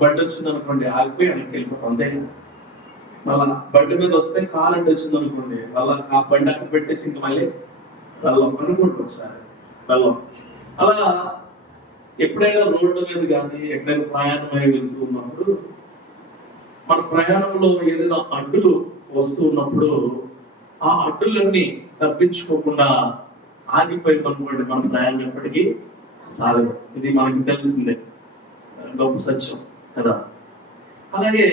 బండి వచ్చింది అనుకోండి, ఆగిపోయి వెనక్కి వెళ్ళిపోతుంది. మళ్ళా బండి మీద వస్తే కాలు అడ్డు వచ్చింది అనుకోండి, మళ్ళా ఆ బండి అక్కడ పెట్టేసి ఇంక మళ్ళీ వెళ్ళం అనుకుంటాం ఒకసారి వెళ్ళం. అలా ఎప్పుడైనా రోడ్డు మీద కానీ ఎక్కడైనా ప్రయాణమై వెళ్తూ ఉన్నప్పుడు, మన ప్రయాణంలో ఏదైనా అడ్డులు వస్తూ ఉన్నప్పుడు ఆ అడ్డులన్నీ తప్పించుకోకుండా ఆగిపోయింది అనుకోండి, మన ప్రయాణం ఎప్పటికీ సాగదు. ఇది మనకి తెలిసిందే, గొప్ప సత్యం కదా. అలాగే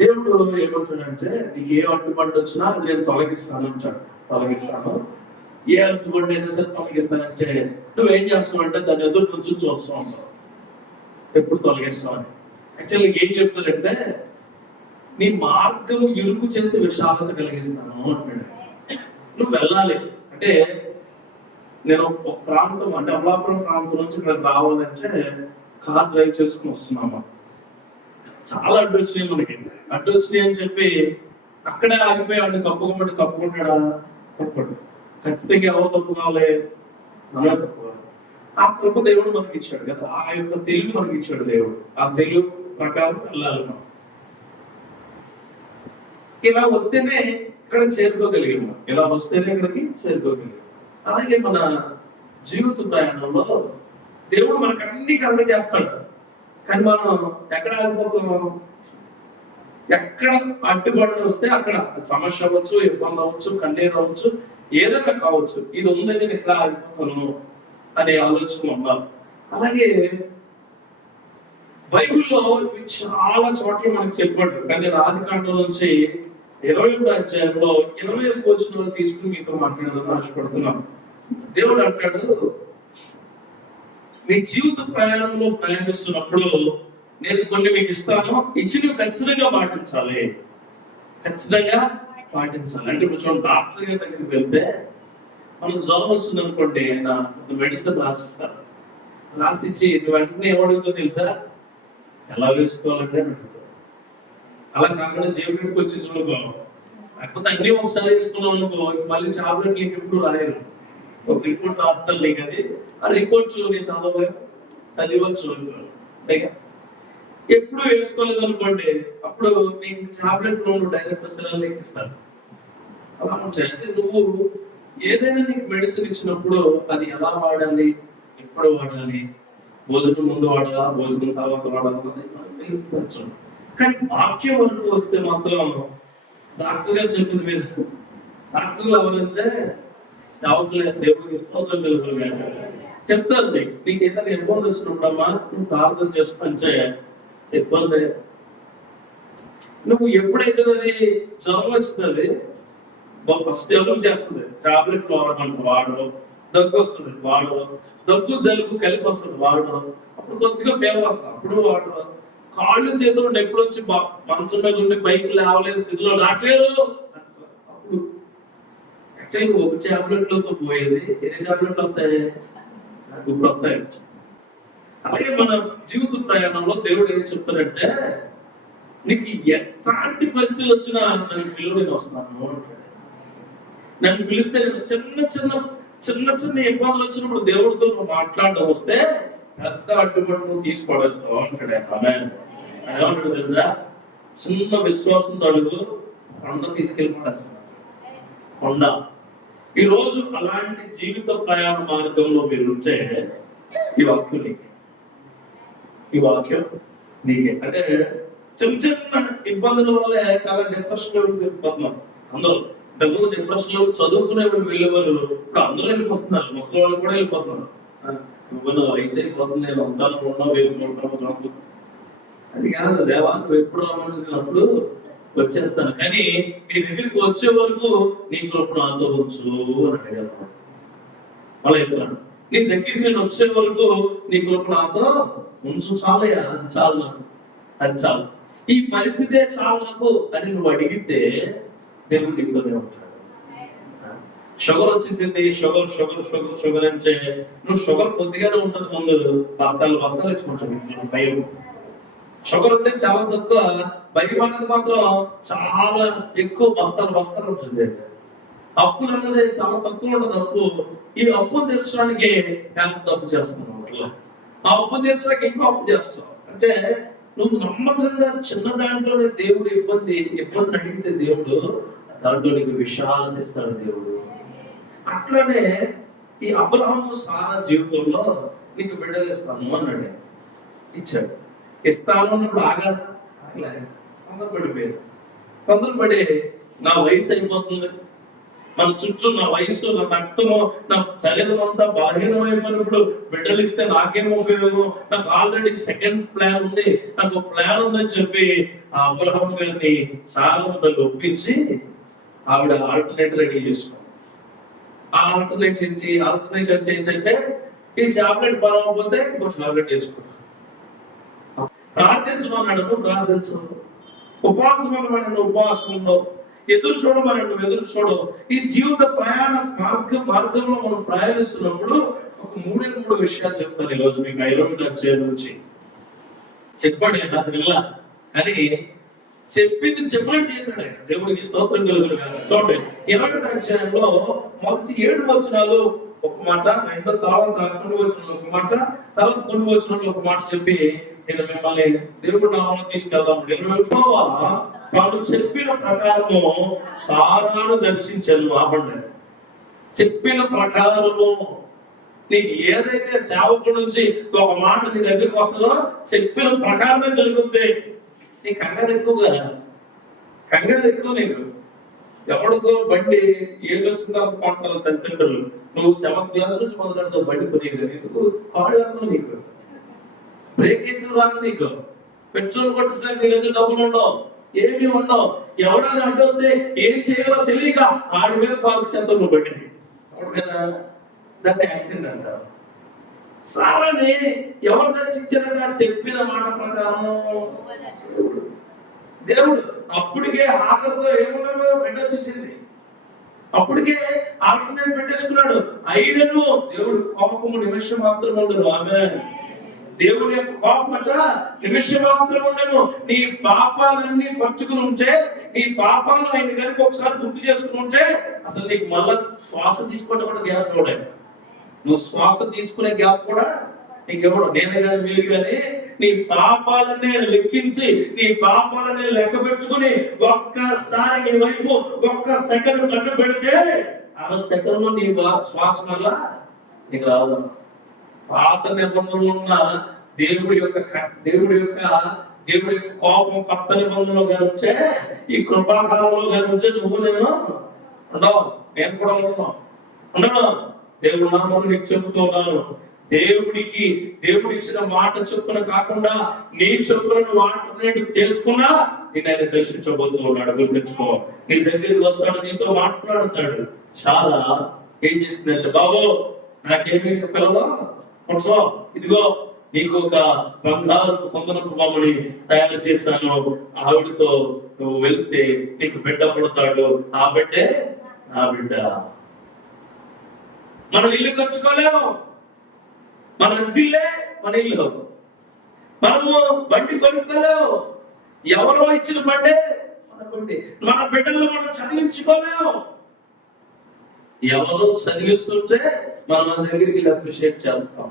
దేవుడు ఏమంటాడంటే, నీకు ఏ అడ్డుబండి వచ్చినా అది నేను తొలగిస్తాను అంటాడు. తొలగిస్తాను, ఏ అడ్డుబండి అయినా సరే తొలగిస్తానంటే నువ్వేం చేస్తావు అంటే దాన్ని ఎదురు నుంచి చూస్తూ ఉంటావు, ఎప్పుడు తొలగిస్తావు అని. యాక్చువల్లీ ఏం చెప్తాడంటే, నీ మార్గం ఇరుకు చేసి విశాలత కలిగిస్తాను అంటాడు. నువ్వు వెళ్ళాలి అంటే, నేను ఒక ప్రాంతం అంటే అమలాపురం ప్రాంతం నుంచి ఇక్కడ రావాలంటే కార్ డ్రైవ్ చేసుకుని వస్తున్నాము. చాలా అడ్డు వచ్చినాయి మనకి. అడ్డు వచ్చినాయి అని చెప్పి అక్కడే ఆగిపోయి వాడిని తప్పుకోమంటే తప్పుకుంటాడా? తప్పడు. ఖచ్చితంగా ఎవరు తప్పు కావాలి? మనమే తప్పు కావాలి. ఆ కృప దేవుడు మనకి ఇచ్చాడు కదా, ఆ యొక్క తెలుగు మనకి ఇచ్చాడు దేవుడు. ఆ తెలుగు ప్రకారం వెళ్ళాలి మనం. ఇలా వస్తేనే ఇక్కడ చేరుకోగలిగాము, ఇలా వస్తేనే ఇక్కడికి చేరుకోగలిగాము. అలాగే మన జీవిత ప్రయాణంలో దేవుడు మనకు అన్ని కలుగ చేస్తాడు, కానీ మనం ఎక్కడ ఆగిపోతున్నాం? ఎక్కడ అడ్డుబడులు వస్తే అక్కడ సమస్య అవ్వచ్చు, ఇబ్బంది అవ్వచ్చు, కన్నీరు అవ్వచ్చు, ఏదైనా కావచ్చు, ఇది ఉందని నేను ఎక్కడ ఆగిపోతాను అనే ఆలోచన ఉండాలి. అలాగే బైబిల్లో చాలా చోట్ల మనకు చెప్పాడు, కానీ ఆదికాండం నుంచి 20వ అధ్యాయంలో 21వ వచనం తీసుకుని మీతో మాట్లాడాలని ఆశపడుతున్నాను. దేవుడు అంటాడు, మీ జీవిత ప్రయాణంలో ప్రయాణిస్తున్నప్పుడు నేను కొన్ని మీకు ఇస్తాను, ఇచ్చి నువ్వు ఖచ్చితంగా పాటించాలి. ఖచ్చితంగా పాటించాలి అంటే, ఇప్పుడు చూడండి, డాక్టర్ గారి దగ్గరికి వెళ్తే మనకు జ్వరం వచ్చింది అనుకోండి, ఆయన మెడిసిన్ రాసిస్తారు. రాసిచ్చి వెంటనే ఏమడుగుతో తెలుసా? ఎలా వేసుకోవాలంటే అలా కాకుండా జేబుకి వచ్చేసి అనుకో, లేకపోతే అన్ని ఒకసారి వేసుకున్నాం అనుకో, మళ్ళీ టాబ్లెట్ నీకు ఎప్పుడు రాయరు. ఒక రిపోర్ట్ రాస్తారు నీకు, అది ఆ రిపోర్ట్ నేను చదివచ్చు ఎప్పుడు వేసుకోలేదు అనుకోండి, అప్పుడు నీకు టాబ్లెట్ డైరెక్ట్ సెలవు ఎక్కిస్తారు. అలా అంటే నువ్వు ఏదైనా నీకు మెడిసిన్ ఇచ్చినప్పుడు అది ఎలా వాడాలి, ఎప్పుడు వాడాలి, భోజనం ముందు వాడాలా, భోజనం తర్వాత వాడాలని తెలుసు. కానీ వాక్యం వరకు వస్తే మాత్రం డాక్టర్ గారు చెప్పింది మీరు డాక్టర్లు ఎవరంటే దేవుడికి స్తోత్రం చెప్తారు. నీకు ఏదైనా ఇబ్బంది వచ్చినప్పుడమ్మా నువ్వు ప్రార్థన చేస్తుంటే ఇబ్బంది. నువ్వు ఎప్పుడైతే అది జ్వరం వస్తుంది, ఫస్ట్ జలుబు చేస్తుంది, టాబ్లెట్లు వాడమంటే వాడడం, దగ్గు వస్తుంది వాడడం, దగ్గు జలుబు కలిపి వస్తుంది వాడడం, అప్పుడు కొద్దిగా ఫేవర్ వస్తుంది అప్పుడు వాడడం. కాళ్ళు చేతులు ఎప్పుడు వచ్చి మనసు మీద ఉండి పైకి లేవలేదు స్థితిలో రాట్లేదు, అప్పుడు యాక్చువల్గా ఒక టాబ్లెట్లతో పోయేది ఎన్ని టాబ్లెట్లు వస్తాయి? ఇప్పుడు వస్తాయి. అలాగే మన జీవిత ప్రయాణంలో దేవుడు ఏం చెప్తాడంటే, నీకు ఎట్లాంటి పరిస్థితులు వచ్చినా నన్ను పిలువ నేను వస్తున్నాను. నన్ను పిలిస్తే చిన్న చిన్న ఇబ్బందులు వచ్చినప్పుడు దేవుడితో నువ్వు మాట్లాడడం వస్తే పెద్ద అడ్డుబడి నువ్వు తీసుకోవడేస్తావు అంటాడు. ఆమె ఏమంటాడు తెలుసా? చిన్న విశ్వాసంతో అడుగు, కొండ తీసుకెళ్ళిపోడేస్తాను. కొండ. ఈరోజు అలాంటి జీవిత ప్రయాణ మార్గంలో మీరు ఉంటే ఈ వాక్యం నీకే, ఈ వాక్యం నీకే. అంటే చిన్న చిన్న ఇబ్బందుల వల్లే చాలా డిప్రెషన్ వెళ్ళిపోతున్నాం అందరూ. డబ్బులు డిప్రెషన్ లో చదువుకునే వాళ్ళు వెళ్ళేవారు ఇప్పుడు అందరూ వెళ్ళిపోతున్నారు, ముసలి వాళ్ళు కూడా వెళ్ళిపోతున్నారు. వయసు అయిపోతుంది, నేను ఉంటాను వెళ్ళిపోతాను. అది కాదు, దేవా నువ్వు ఎప్పుడు రమ్మంటున్నప్పుడు వచ్చేస్తాను, కానీ నీ దగ్గరికి వచ్చే వరకు నీ కృప నాతో ఉంచు అని అడిగాను. అలా చెప్తున్నాను, నీ దగ్గరికి నేను వచ్చే వరకు నీ కృప నాతో ఉంచు, చాలయ్యా, అది చాలు నాకు, అది చాలు, ఈ పరిస్థితే చాలు నాకు అని నువ్వు అడిగితే దేవుడు నీతోనే ఉంటాడు. షుగర్ వచ్చేసింది, షుగర్ షుగర్ షుగర్ షుగర్ అంటే నువ్వు షుగర్ కొద్దిగానే ఉంటుంది, ముందు బస్తాలు బస్తాలు ఇచ్చుకుంటావు. భయం షుగర్ వచ్చే చాలా తక్కువ, భయం అన్నది మాత్రం చాలా ఎక్కువ, బస్తాలు బస్తాలు ఉంటుంది. అప్పులు అన్నది చాలా తక్కువ ఉంటుంది. అప్పు, ఈ అప్పు తెచ్చడానికి తప్పు చేస్తున్నాం. ఆ అప్పు తీర్చడానికి ఇంకో అప్పు చేస్తావు. అంటే నువ్వు నమ్మకంగా చిన్న దాంట్లోనే దేవుడు ఇబ్బంది అడిగితే దేవుడు దాంట్లో నీకు విశాలత ఇస్తాడు దేవుడు. అట్లానే ఈ అబ్రహాము సారా జీవితంలో నీకు బిడ్డలు ఇస్తాను అన్నాడు, ఇచ్చాడు. ఇస్తాను అన్నప్పుడు ఆగాలి, తొందరపడిపోయాడు. తొందరపడి నా వయసు అయిపోతుంది, మన చుట్టూ నా వయసు, నా రక్తము, నా శరీరం అంతా బలహీనమైపోయినప్పుడు బిడ్డలు ఇస్తే నాకేం ఉపయోగం, నాకు ఆల్రెడీ సెకండ్ ప్లాన్ ఉంది, నాకు ప్లాన్ ఉందని చెప్పి ఆ అబ్రహాం గారిని సారముతో ఒప్పించి ఆవిడ ఆల్టర్నేట్ రెడీ చేసుకో. ఆ ఆల్టర్నేట్ ఏంటంటే ఈ టాబ్లెట్ బాగోకపోతే ఇంకో టాబ్లెట్ వేసుకుంటాం. ప్రార్థించమన్నాడు, నువ్వు ప్రార్థించు. ఉపవాసం అన్నమాట, ఉపవాసం ఉండవు. ఎదురు చూడమని నువ్వు ఎదురు చూడవు. ఈ జీవిత ప్రయాణ మార్గంలో మనం ప్రయాణిస్తున్నప్పుడు ఒక మూడు విషయాలు చెప్తాను ఈరోజు మీకు. 5వ అధ్యాయం నుంచి చెప్పాడు నాకు వెళ్ళా, కానీ చెప్పింది చెప్పినట్టు చేశాడు ఆయన. దేవుడికి స్తోత్రం కలుగును గాక. చూడండి 20వ అధ్యాయంలో మొదటి 7 వచనాలు ఒక మాట, తర్వాత కొన్ని వచనాలు ఒక మాట, తర్వాత కొన్ని వచనాలు ఒక మాట చెప్పి నేను మిమ్మల్ని దేవుడు నామమున తీసుకెళ్దాం. వాడు చెప్పిన ప్రకారము సారాను దర్శించాను. ఆపండి, చెప్పిన ప్రకారము నీకు ఏదైతే సేవకుడి నుంచి ఒక మాట నీ దగ్గరికి వస్తుందో చెప్పిన ప్రకారమే జరుగుతుంది. నీ కంగారు ఎక్కువ నీకు. ఎవడికో బండి ఏజ్ వచ్చిన తర్వాత కొంటారు తల్లిదండ్రులు, నువ్వు 7th క్లాస్ నుంచి మొదలెడతావు బండి కొనేది. ఎందుకు? కాళ్ళు నీకు బ్రేక్ ఎట్లు రాదు, నీకు పెట్రోల్ కొట్టించడానికి నీ దగ్గర డబ్బులు ఉండవు, ఏమీ ఉండవు. ఎవడైనా అడ్డొస్తే ఏం చేయాలో తెలియక ఆడి మీద పార్క్ చేద్దాం బండిని. ఎవరి మీద? దాన్ని యాక్సిడెంట్ అంటారు. సారాన్ని ఎవరు దర్శించారంటే చెప్పిన మాట ప్రకారం దేవుడు. అప్పటికే ఆఖరితో ఏమన్నాడు, బిడ్డ వచ్చేసింది. అప్పటికే ఆల్టర్నేట్ పెట్టేసుకున్నాడు. అయినను దేవుడు కోపము నిమిషం మాత్రం ఉండదు. ఆమె దేవుని యొక్క కోపమట నిమిషం మాత్రం ఉండను. నీ పాపాలన్నీ పట్టుకుని ఉంటే, నీ పాపాలు ఆయన కనుక ఒకసారి గుర్తు చేసుకుని ఉంటే అసలు నీకు మళ్ళా శ్వాస తీసుకోవడం కూడా గ్యాప్ కూడా, నువ్వు శ్వాస తీసుకునే గ్యాప్ కూడా నీకెవడు, నేనే కానీ మీరు కానీ నీ పాపాలన్నీ లెక్కించి నీ పాపాలని లెక్క పెట్టుకుని ఒక్కసారి నీ వైపు ఒక్క సెకండ్ కన్ను పెడితే 6 సెకండ్లో నీ శ్వాస వల్ల నీకు రాదు. పాత నిబంధనలు ఉన్న దేవుడి యొక్క కోపం కొత్త నిబంధనలో కనుంచే, ఈ కృపాకాలంలో కనుంచే నువ్వు నేను ఉండవు, నేను కూడా ఉండను. దేవుడు నామమున నీకు చెబుతున్నాను, దేవుడు ఇచ్చిన మాట చొప్పున కాకుండా నీ చొప్పున నువ్వు ఆల్టర్నేట్ చేసుకున్నా నేను ఆయన దర్శించబోతూ ఉన్నాడు. గుర్తించుకో, నీ దగ్గరికి వస్తాడు, నీతో మాట్లాడతాడు. చాలా ఏం చేసిందంటే, బాబు నాకేమి పిల్లలు కొట్సో, ఇదిగో నీకు ఒక బంగారు కొందనపు బొమ్మని తయారు చేశాను, ఆవిడతో నువ్వు వెళ్తే నీకు బిడ్డ పుడతాడు, ఆ బిడ్డే నా బిడ్డ. మనం ఇల్లు కట్టుకోలేము, మన అద్దిల్లే మన ఇల్లు. మనము బండి కొనుక్కోలేము, ఎవరో ఇచ్చిన బండే మన బండి. మన బిడ్డలు మనం చదివించుకోలేము, ఎవరో చదివిస్తుంటే మనం మన దగ్గరికి అప్రిషియేట్ చేస్తాం.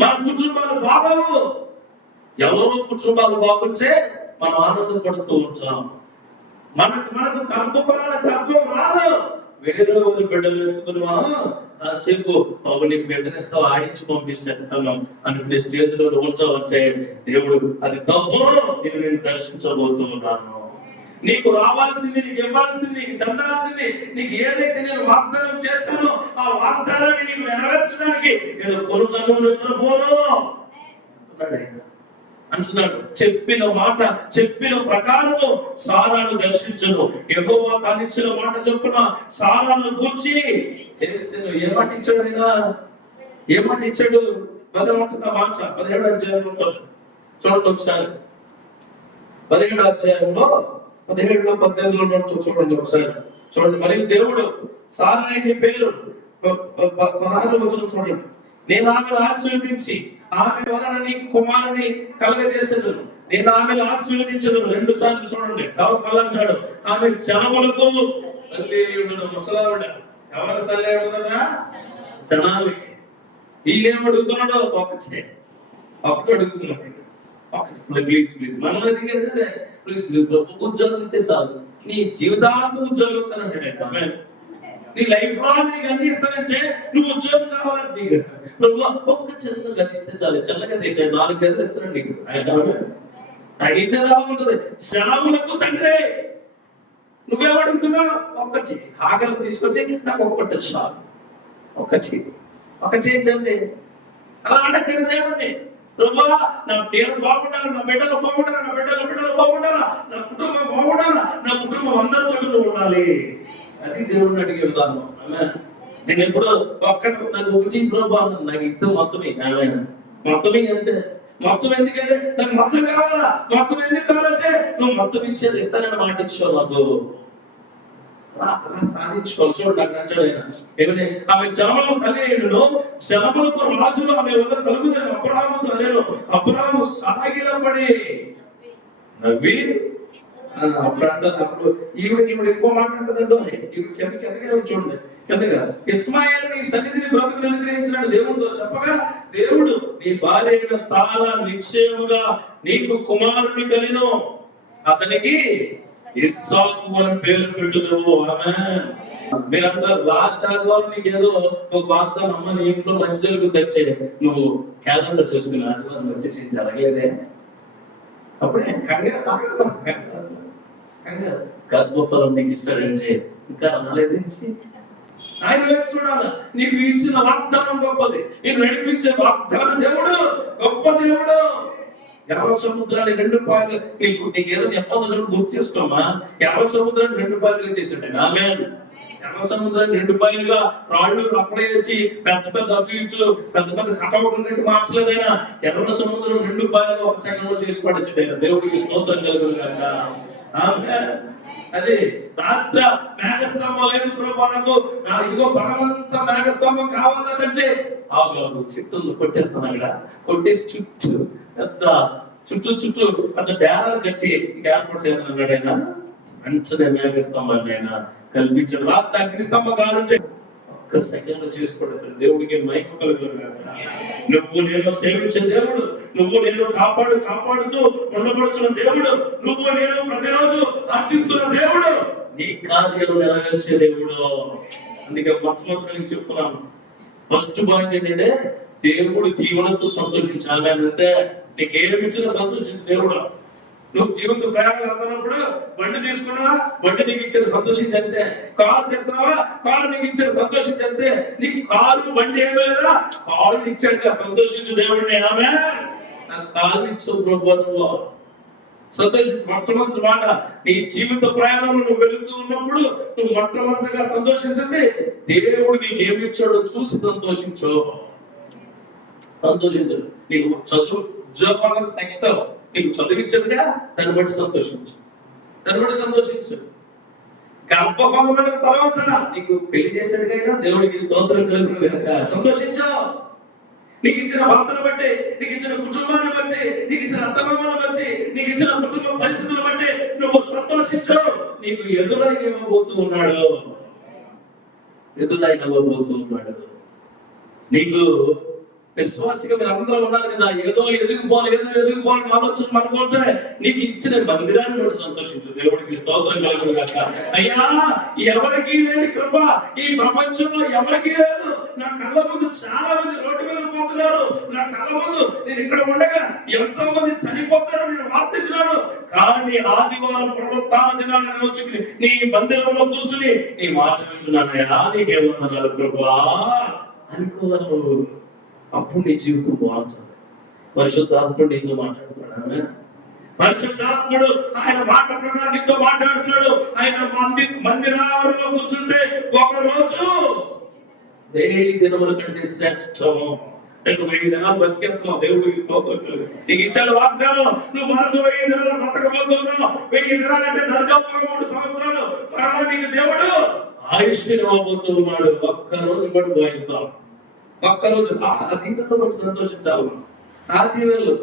మన కుటుంబాలు బాగోవు, ఎవరో కుటుంబాలు బాగుంటే మనం ఆనందపడుతూ ఉంటాం. మనకు గర్భఫలాల గర్భం రాదు, వేరే బిడ్డలు ఎత్తుకుని మనం కాసేపు నీకు బిడ్డనిస్తావు ఆడించి పంపిస్తాను అనుకునే స్టేజ్ లో ఉంచవచ్చే. దేవుడు అది తప్పు, నేను దర్శించబోతూ ఉన్నాను. నీకు రావాల్సింది, నీకు ఇవ్వాల్సింది, నీకు చెందాల్సింది, నీకు ఏదైతే నేను వాగ్దానం చేశానో ఆ వాగ్దానాన్ని నీకు నెరవేర్చడానికి నేను కొనుకను నిద్రపోను అంటున్నాడు. చెప్పిన మాట చెప్పిన ప్రకారము సారాను దర్శించను. యెహోవా తానిచ్చిన మాట చొప్పున సారాను గూర్చి చేసెను. ఏమాట ఇచ్చాడు ఆయన? ఏమాట ఇచ్చాడు? భలే ఉంటుంది ఆ మాట. 17వ అధ్యాయంలో ఉంటుంది, చూడండి ఒకసారి. 17వ అధ్యాయంలో 17లో 18లో చూడండి ఒకసారి. చూడండి, మరియు దేవుడు సారా నీ పేరు 16వ వచనం చూడండి. నేను ఆమెను ఆశీర్వదించి ఆమె వలన నీకు కుమారుని కలుగజేసేదను, నేను ఆమెను ఆశీర్వదించదను. 2 సార్లు చూడండి. తర్వాత మళ్ళీ అంటాడు, ఆమె జనములకు తల్లి ఉండును. ముసలావిడ ఎవరికి తల్లి ఉంటుందా? జనాలకి. ఈయనేం అడుగుతున్నాడో ఒకటే అడుగుతున్నాడు. ప్లీజ్ మనం ప్లీజ్ ఉద్యోగం ఇస్తే చాలు, నీ జీవితాంతం ఉద్యోగం ఇస్తానంటే, నీ లైఫ్ లాంగ్ నీకు అన్ని ఇస్తానంటే నువ్వు ఉద్యోగం కావాలంటే నీకు ప్రభు ఒక్క చిన్న గది ఇస్తే చాలు, చిన్నగా తెచ్చాడు 4 గదులు ఇస్తాను నీకు. ఆయన ఇచ్చేలా ఉంటుంది. శనములకు తండ్రి నువ్వేమడుగుతున్నావు? ఒక్కటి ఆకలి తీసుకొచ్చి నాకు ఒక్కటి చాలు, ఒకటి ఏంటండి అలా అడగండి దేవుణ్ణి. ప్రభా నేను బాగుండాలి, నా బిడ్డలు బాగుండాలి, నా బిడ్డలు బాగుండాలా, నా కుటుంబం బాగుండాలా, నా కుటుంబం అందరితో ఉండాలి. అది దేవుడిని అడిగే విధానం. నేను ఎప్పుడు ఒక్కడు నాకు గురించి ప్రభా నాకు ఇద్దరు మొత్తమే అంటే మొత్తం ఎందుకంటే నాకు మొత్తం కావాలా, మొత్తం ఎందుకు కావాలంటే నువ్వు మొత్తం ఇచ్చేది ఇస్తానని మాట ఇచ్చావు నాకు. అలా సాధించుకోవాలి. చూడండి అక్కడ అంటాడు ఆయన, ఏమని ఆమె జనములు కలిగినను జనములతో రాజులు ఆమె వల్ల కలుగుదని అబ్రహాము తల్లిను. అబ్రహాము సాగిలపడి నవ్వి అప్పుడు అంటారు. అప్పుడు ఈవిడ ఎక్కువ మాట్లాడుతుందండో, కిందగా చూడండి, కిందగా ఇస్మాయిల్ నీ సన్నిధిని బ్రతుకుని అనుగ్రహించినాడు దేవుడితో చెప్పగా, దేవుడు నీ భార్య అయిన సారా నిశ్చయముగా నీకు కుమారుని కలిను, అతనికి ఇస్సాకు అని పేరు పెట్టుదువు. ఆమేన్. మీరంతా లాస్ట్ ఆదివారం నీకు ఏదో ఒక వాగ్దానం, అమ్మ నీ ఇంట్లో మంచి జరుగుతుంది తెచ్చే, నువ్వు క్యాలెండర్ చూసుకుని ఆదివారం వచ్చేసి జరగలేదే. అప్పుడే గర్భఫలం నీకు ఇస్తాడంటే ఇంకా రాలేదని ఆయన వైపు చూడాలి. నీకు ఇచ్చిన వాగ్దానం గొప్పది, నీకు నడిపించే వాగ్దానం దేవుడు గొప్ప దేవుడు. ఎర్ర సముద్రాన్ని 2 పాయలు నీకు ఏదో చెప్పాలో గుర్తు చేసుకోమా. ఎర్ర సముద్రాన్ని 2 పాయలుగా చేశాడు. ఆమేన్. ఎర్ర సముద్రాన్ని 2 పాయలుగా రాళ్ళు రప్పలు వేసి పెద్ద అచ్చు పెద్ద కటౌట్ మార్చలేదైనా. ఎర్ర సముద్రం 2 పాయలుగా ఒక సెకండ్లో చేసి పడేసాడు. దేవుడికి స్తోత్రం కలుగును గాక. ఆమేన్. అది రాత్ర మేఘస్తంభం లేదు ప్రభానకు, ఇదిగో పగలంతా మేఘస్తంభం కావాలంటే ఆగు చెట్టును కొట్టేస్తాను. అక్కడ కొట్టేసి చుట్టూ పెద్ద డేరాలు కట్టి ఏర్పాటు చేయాలన్నాడు ఆయన. మంచిగా మేఘస్తంభాన్ని ఆయన కల్పించాడు. రాత్రి అగ్నిస్తంభం కావాలంటే ఒక్క సెకండ్ చేసుకోండి. దేవుడికి మహిమ కలుగును గాక. నువ్వు నేను సేవించే దేవుడు, నువ్వు నేను కాపాడుతూ ఉండబడుచున్న దేవుడు, నువ్వు నేను ప్రతిరోజు అర్థిస్తున్న దేవుడు, నీ కార్యాలు నెరవేర్చే దేవుడు. అందుకే మొట్టమొదటి చెప్తున్నాను, ఫస్ట్ పాయింట్ ఏంటంటే దేవుడు దీవెనతో సంతోషించాలి. అంతే, నీకేమిచ్చినా సంతోషించు దేవుడు. నువ్వు జీవిత ప్రయాణాలు అందనప్పుడు బండి తీసుకున్నా, బండి నీకు ఇచ్చిన సంతోషించంతే. కారు తెస్తున్నావా, కారు నీకు ఇచ్చిన సంతోషించంతే. నీకు కారు బండి ఏమీ లేదా, కాళ్ళు ఇచ్చాడుగా సంతోషించు దేవుడిని. ఆమె నాకు కాళ్ళు ఇచ్చావు ప్రభు, నువ్వు సంతోషించు. మొట్టమొదటి మాట, నీ జీవిత ప్రయాణంలో నువ్వు వెళుతూ ఉన్నప్పుడు నువ్వు మొట్టమొదటిగా సంతోషించండి దేవుడు నీకు ఏమి ఇచ్చాడో చూసి సంతోషించు. నీకు చదువు ఉద్యోగం అన్నది నెక్స్ట్, నీకు చదివించడుగా దాన్ని బట్టి సంతోషించు. గర్భఫలమైన తర్వాత నీకు పెళ్లి చేశాడుగా దేవుడికి స్తోత్రం కలుగును గాక. సంతోషించు. నీకు ఇచ్చిన భర్తను బట్టి, నీకు ఇచ్చిన కుటుంబాన్ని బట్టి, నీకు ఇచ్చిన అత్తమామలను బట్టి, నీకు ఇచ్చిన కుటుంబ పరిస్థితులను బట్టి నువ్వు సంతోషించు. నీకు ఎదురైపోతూ ఉన్నాడు. నీకు విశ్వాసిగా మీరు అందరూ ఉన్నారు కదా, ఏదో ఎదుగుపోవాలి ఆలోచన మనకోసే. నీకు ఇచ్చిన మందిరాన్ని కూడా సంతోషించు. దేవుడికి స్తోత్రం కలుగును గాక. అయ్యా, ఎవరికి లేని కృప ఈ ప్రపంచంలో ఎవరికి లేదు. నా కళ్ళ ముందు చాలా మంది రోడ్డు మీద పోతున్నారు. నా కళ్ళ ముందు నేను ఇక్కడ ఉండగా ఎంతో మంది చనిపోతారు నేను వార్తించినాను. కానీ ఆదివారం పునరుత్థాన దినాన్ని వచ్చి నీ మందిరంలో కూర్చుని నీ మాట వింటున్నానయ్యా, నీకేమన్నారు కృపా అనుకోవాలి. అప్పుడు నీ జీవితం బాగుంటుంది. పరిశుద్ధాత్ముడు నీతో మాట్లాడుతున్నాడు. పరిశుద్ధాత్ముడు ఆయన మాట ప్రకారం నీతో మాట్లాడుతున్నాడు. ఆయన మందిరంలో కూర్చుంటే ఒక రోజు 1000 దినముల కంటే శ్రేష్టము. 1000 దినాలు బతికేస్తున్నావు. దేవుడికి స్తోత్రం. నీకు ఇచ్చిన వాగ్దానం, నువ్వు మరొక 1000 దినాలు బ్రతకబోతున్నావు. 1000 దినాలంటే దాదాపుగా 3 సంవత్సరాలు. మరలా నీకు దేవుడు ఆయుష్ని ఇవ్వబోతూ ఉన్నాడు. ఒక్క రోజు పడి పోయిద్దాం. ఒక్కరోజు ఆ దీవెనలో బట్టి సంతోషించాలి. ఆ దీవెనలు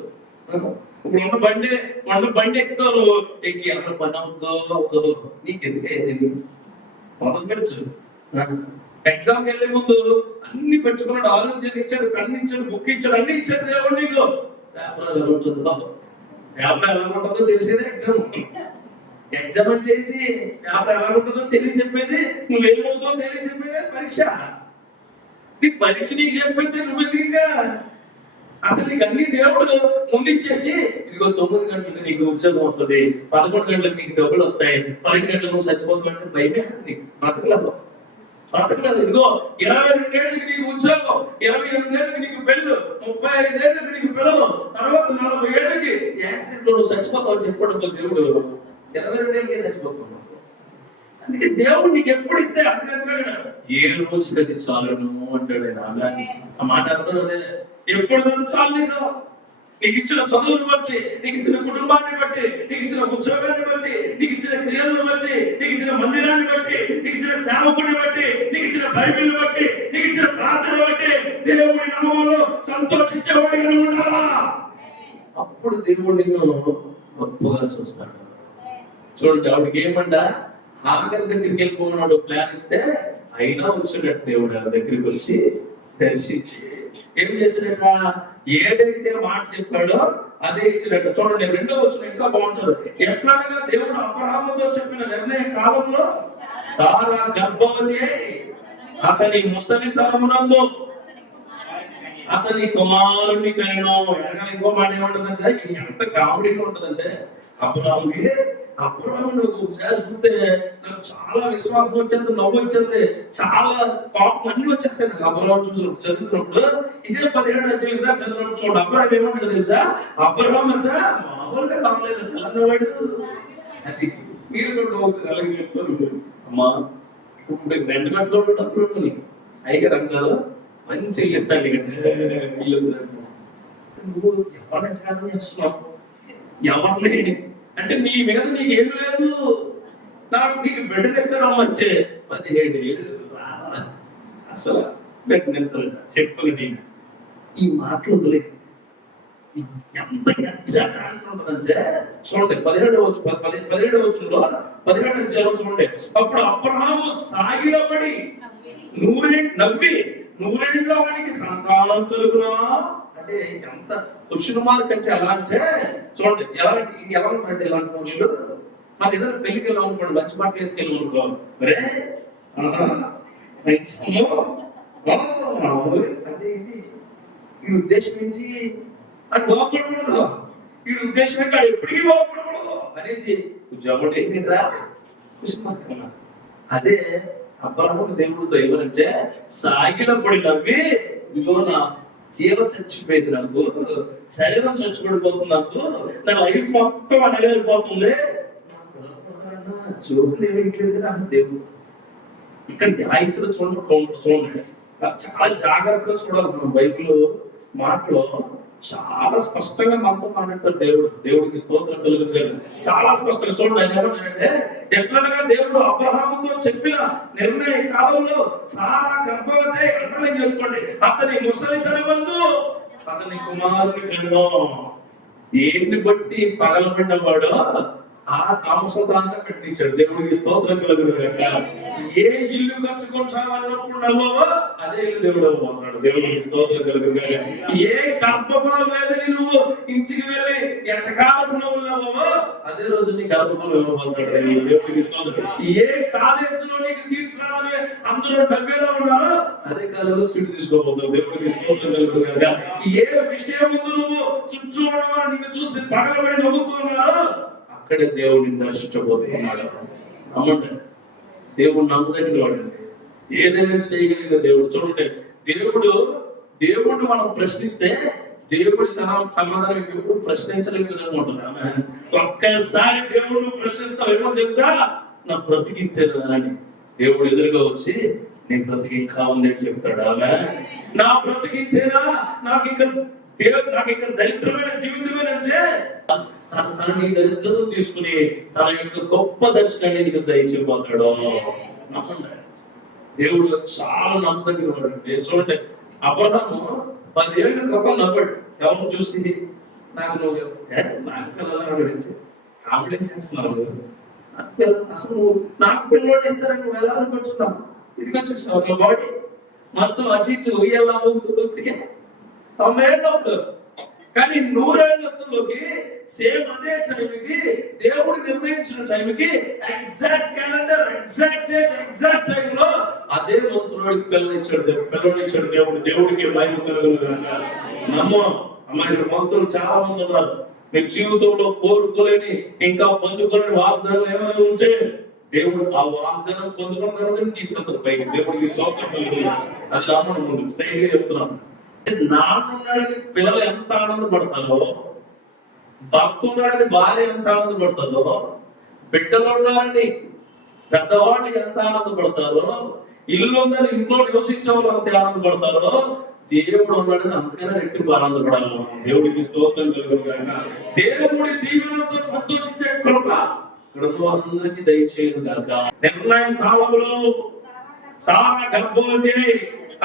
ఇప్పుడు ఉన్న బండి ఎక్కుతావు, నువ్వు ఎక్కి అక్కడ పని అవుతుందో నీకు ఎందుకైంది మొదలు పెట్టు. ఎగ్జామ్కి వెళ్ళే ముందు అన్ని పెట్టుకున్నాడు, ఆలోచన ఇచ్చాడు, పెన్ ఇచ్చాడు, బుక్ ఇచ్చాడు, అన్ని ఇచ్చాడు దేవుడు నీకు. పేపర్ ఎలా ఉంటుందో, పేపర్ ఎలా ఉంటుందో తెలిసేదే ఎగ్జామ్. ఎగ్జామ్ అని చేసి పేపర్ ఎలా ఉంటుందో తెలియచెప్పేది, నువ్వేమవుతావు తెలియచెప్పేదే పరీక్ష. నీకు పరీక్ష నీకు చెప్పైతే నువ్వెందుకుగా, అసలు నీకు అన్ని దేవుడు ముందు ఇచ్చేసి, ఇదిగో 9 గంటలకు నీకు ఉద్యోగం వస్తుంది, 11 గంటలకు నీకు డబ్బులు వస్తాయి, 12 గంటలకు నువ్వు చచ్చిపోతావు అంటే భయమే నీకు. బ్రతకలేదు. ఇదిగో 22 ఏళ్ళకి నీకు ఉద్యోగం, 28 ఏళ్ళకి నీకు పెళ్ళు, 35 ఏళ్ళకి నీకు పిల్లలు, తర్వాత 40 ఏళ్ళకి యాక్సిడెంట్ లో నువ్వు చచ్చిపోతావు అని చెప్పాడు దేవుడు. 22 ఏళ్ళకే చచ్చిపోతావు. అందుకే దేవుడు నీకు ఎప్పుడు ఇస్తే అందుకంటే ఏ రోజుకి అది చాలును అంటాడు ఆయన. ఆ మాట అర్థం అదే. ఎప్పుడు చాలు నీకు ఇచ్చిన చదువును బట్టి, నీకు ఇచ్చిన కుటుంబాన్ని బట్టి, నీకు ఇచ్చిన ఉద్యోగాన్ని బట్టి, నీకు ఇచ్చిన క్రియలను బట్టి, నీకు ఇచ్చిన మందిరాన్ని బట్టి, నీకు ఇచ్చిన సేవకుడిని బట్టి, నీకు ఇచ్చిన బైబిల్ని బట్టి, నీకు ఇచ్చిన ప్రార్థన బట్టి దేవుడి నామములో సంతోషించేవాడిగా ఉండాలా. అప్పుడు దేవుడు నిన్ను గొప్పగా చూస్తాడు. చూడండి, ఆవిడకి ఏమంట, ఆంగర్ దగ్గరికి వెళ్ళిపోతున్నాడు ప్లాన్ ఇస్తే, అయినా వచ్చాడట దేవుడు ఆవిడ దగ్గరికి వచ్చి దర్శించి ఏం చేసినట్ట, ఏదైతే మాట చెప్పాడో అదే ఇచ్చినట్టు. చూడండి, 2వ వచనం ఇంకా బాగుంటుంది. ఎప్పుడైనా దేవుడు అబ్రహాముతో చెప్పిన నిర్ణయ కాలంలో సారా గర్భవతి అతని ముసలితనమునందు అతని కుమారుని కనెను. వెనకాల ఇంకో మాట ఏమంటుందంటే, ఇది ఎంత కామెడీగా ఉంటుందంటే, అబ్రహాముకి ఒకసారి చూస్తే నాకు చాలా విశ్వాసం వచ్చింది, నవ్వు వచ్చింది, చాలా కోపం అన్ని వచ్చేస్తాయి నాకు. అబ్రహాం చూసి చదువుతున్నప్పుడు ఇదే 17వ అధ్యాయం చదివినప్పుడు చూడండి, అబ్రహాం ఏమంటాడు తెలుసా? అబ్రహాం అంటే మామూలుగా కావలేదు, తెలంగాణవాడు. అది మీరు కూడా అలాగే చెప్తారు. అమ్మా ఇప్పుడు 2 గంటలు డబ్బులు ఉంది, అయిగా రంగాలు మంచి ఇస్తాడు. నువ్వు ఎవరిని ఎంతకాలం చేస్తున్నావు? ఎవరిని అంటే నీ మీద నీకు ఏం లేదు, నాకు నీకు బిడ్డనిస్తాడు మంచి 17 ఏళ్ళు అసలు పెట్టిన చెప్పలు. నేను ఈ మాటలు వదిలే ఎంత ఎగ్జాక్ట్ ఆన్సర్ ఉంటుందంటే చూడండి, 17వ వచనంలో 17వ అధ్యాయం చూడండి. అప్పుడు అబ్రహాము సాగిలపడి నవ్వి, 100 వానికి సంతానం కలుగునా అంటే ఎంత క్వశ్చన్ మార్క్ అంటే ఎలా అంటే చూడండి, ఎలా ఉంటారంటే ఇలాంటి మనుషులు మన ఏదైనా పెళ్లికి వెళ్ళాం అనుకోండి, మంచి మాటలు వేసుకెళ్ళి అనుకోవాలి, మరే అంటే ఈ ఉద్దేశం నుంచి అని బాగుపడకూడదు, ఈ ఉద్దేశం అంటే ఎప్పటికీ బాగుపడకూడదు అనేసి ఉద్యోగం ఏంటిరా క్వశ్చన్ మార్క్ అన్నమాట. అదే అబ్రహాము దేవుడితో ఏమనంటే సాగిలపడి నవ్వి, ఇదిగో నా జీవ చచ్చిపోయింది, నాకు శరీరం చచ్చిపడిపోతుంది, నాకు నా లైఫ్ మొత్తం అనగారిపోతుంది, జోకులు ఏమిట్లేదు నాకు దేవుడు. ఇక్కడ ఎలా ఇచ్చిన చూడండి, చాలా జాగ్రత్తగా చూడాలి. మనం బైబిల్ మాటలో చాలా స్పష్టంగా మనతో మాట్లాడతాడు దేవుడు. దేవుడికి స్తోత్రం కలుగుతుంది కదా. చాలా స్పష్టంగా చూడండి, ఆయన ఏమంటాడంటే, ఎట్లనగా దేవుడు అబ్రహాముతో చెప్పిన నిర్ణయ కాలంలో సారా గర్భవతి అండర్లైన్ చేసుకోండి, అతని ముసలితనమందు అతని కుమారుని కనుగొ. దేన్ని బట్టి పగలబడిన వాడు ఆ ముసలిదాన్ని పెట్టించాడు. దేవుడికి స్తోత్రం కలుగుతుంది కదా. ఏ ఇల్లు కట్టుకుంటామన్నప్పుడు నవ్వవో అదే ఇల్లు దేవుడు అవ్వబోతున్నాడు. దేవుడికి స్తోత్రం కలుగుతుంది కదా. ఏ గర్భఫలం లేదని నువ్వు ఇంటికి వెళ్ళి ఎంతకాలపు నవ్వులు నవ్వవో అదే రోజు నీ గర్భఫలం ఇవ్వబోతున్నాడు దేవుడు. దేవుడికి స్తోత్రం. ఏ కాలేజీలో నీకు సీట్స్ రావాలి అందరూ 70లో ఉన్నారో అదే కాలంలో సీట్ తీసుకోబోతున్నాడు. దేవుడికి స్తోత్రం కలుగుతుంది కదా. ఏ విషయం ముందు నువ్వు చుట్టూ ఉన్నవారు నిన్ను చూసి పగలబడి నవ్వుతున్నారో అక్కడే దేవుడిని దర్శించబోతున్నాడు. అమ్మంటే దేవుడు నమ్మదగిన వాడండి, ఏదైనా చేయగలిగిన దేవుడు. చూడండి, దేవుడు మనం ప్రశ్నిస్తే దేవుడి సమాధానం ఎప్పుడు ప్రశ్నించలేని విధంగా ఉంటుంది. ఒక్కసారి దేవుడు ప్రశ్నిస్తావు ఏమో తెలుసా, నా బ్రతికించేదా అని. దేవుడు ఎదురుగా వచ్చి నీ బ్రతికి ఇంకా ఉంది అని చెప్తాడు. ఆమె నా బ్రతికించేదా, నాకు ఇంకా దరిద్రమైన జీవితమేనంటే నీ దరిద్రం తీసుకుని తన యొక్క గొప్ప దర్శనాన్ని నీకు దయచేయబోతాడు. నమ్మండి, దేవుడు చాలా నమ్మదగిన వాడు. చూడండి, అబ్రహాము 10 ఏళ్ల క్రితం నవ్వాడు. ఎవరు చూసి నాకు నువ్వు కామెడీ చేస్తున్నావు, అసలు నాకు పిల్లోడు ఇస్తారని నువ్వు ఎలా అనుకుంటున్నావు? ఇదికి వచ్చేసి బాడీ మొత్తం అటు ఇటు ఉయ్యాలా ఊగుతుంది ఇప్పటికే 90 ఏళ్ళు అవుతుంది. కానీ 100 ఏళ్ళకి సేమ్ అదే టైంకి దేవుడు నిర్ణయించిన టైంకి exact calendar, exact date, exact టైంలో అదే మనుషుడికి పిల్లనిచ్చాడు దేవుడు. దేవుడికి మహిమ కలుగునుగాక. నమ్మం అమ్మా, ఇక్కడ మనుషులు చాలా మంది ఉన్నారు. మీ జీవితంలో కోరుకోలేని ఇంకా పొందుకోలేని వాగ్దానాలు ఏమైనా ఉంటే దేవుడు ఆ వాగ్దానం పొందుకోవడం కనుక తీసుకెళ్తారు పైకి. దేవుడికి స్తోత్రం కలుగును. అది నమ్మను ముందు టైంగా చెప్తున్నాను. నాన్నున్నాడని పిల్లలు ఎంత ఆనందపడతారో, భర్త ఉన్నాడని భార్య ఎంత ఆనందపడతారో, బిడ్డలు ఉన్నారని పెద్దవాళ్ళు ఎంత ఆనందపడతారో, ఇల్లు ఉందని ఇంట్లో నివసించే వాళ్ళు అంత ఆనందపడతారో, దేవుడు ఉన్నాడని అంతకన్నా రెట్టింపు ఆనందపడాలి. దేవుడికి స్తోత్రం కలుగును. దేవుడి దీవెనతో సంతోషించే కృప ఇక్కడ అందరికీ దయచేయను గాక. నిర్ణయం కాలంలో సారా గర్భవతి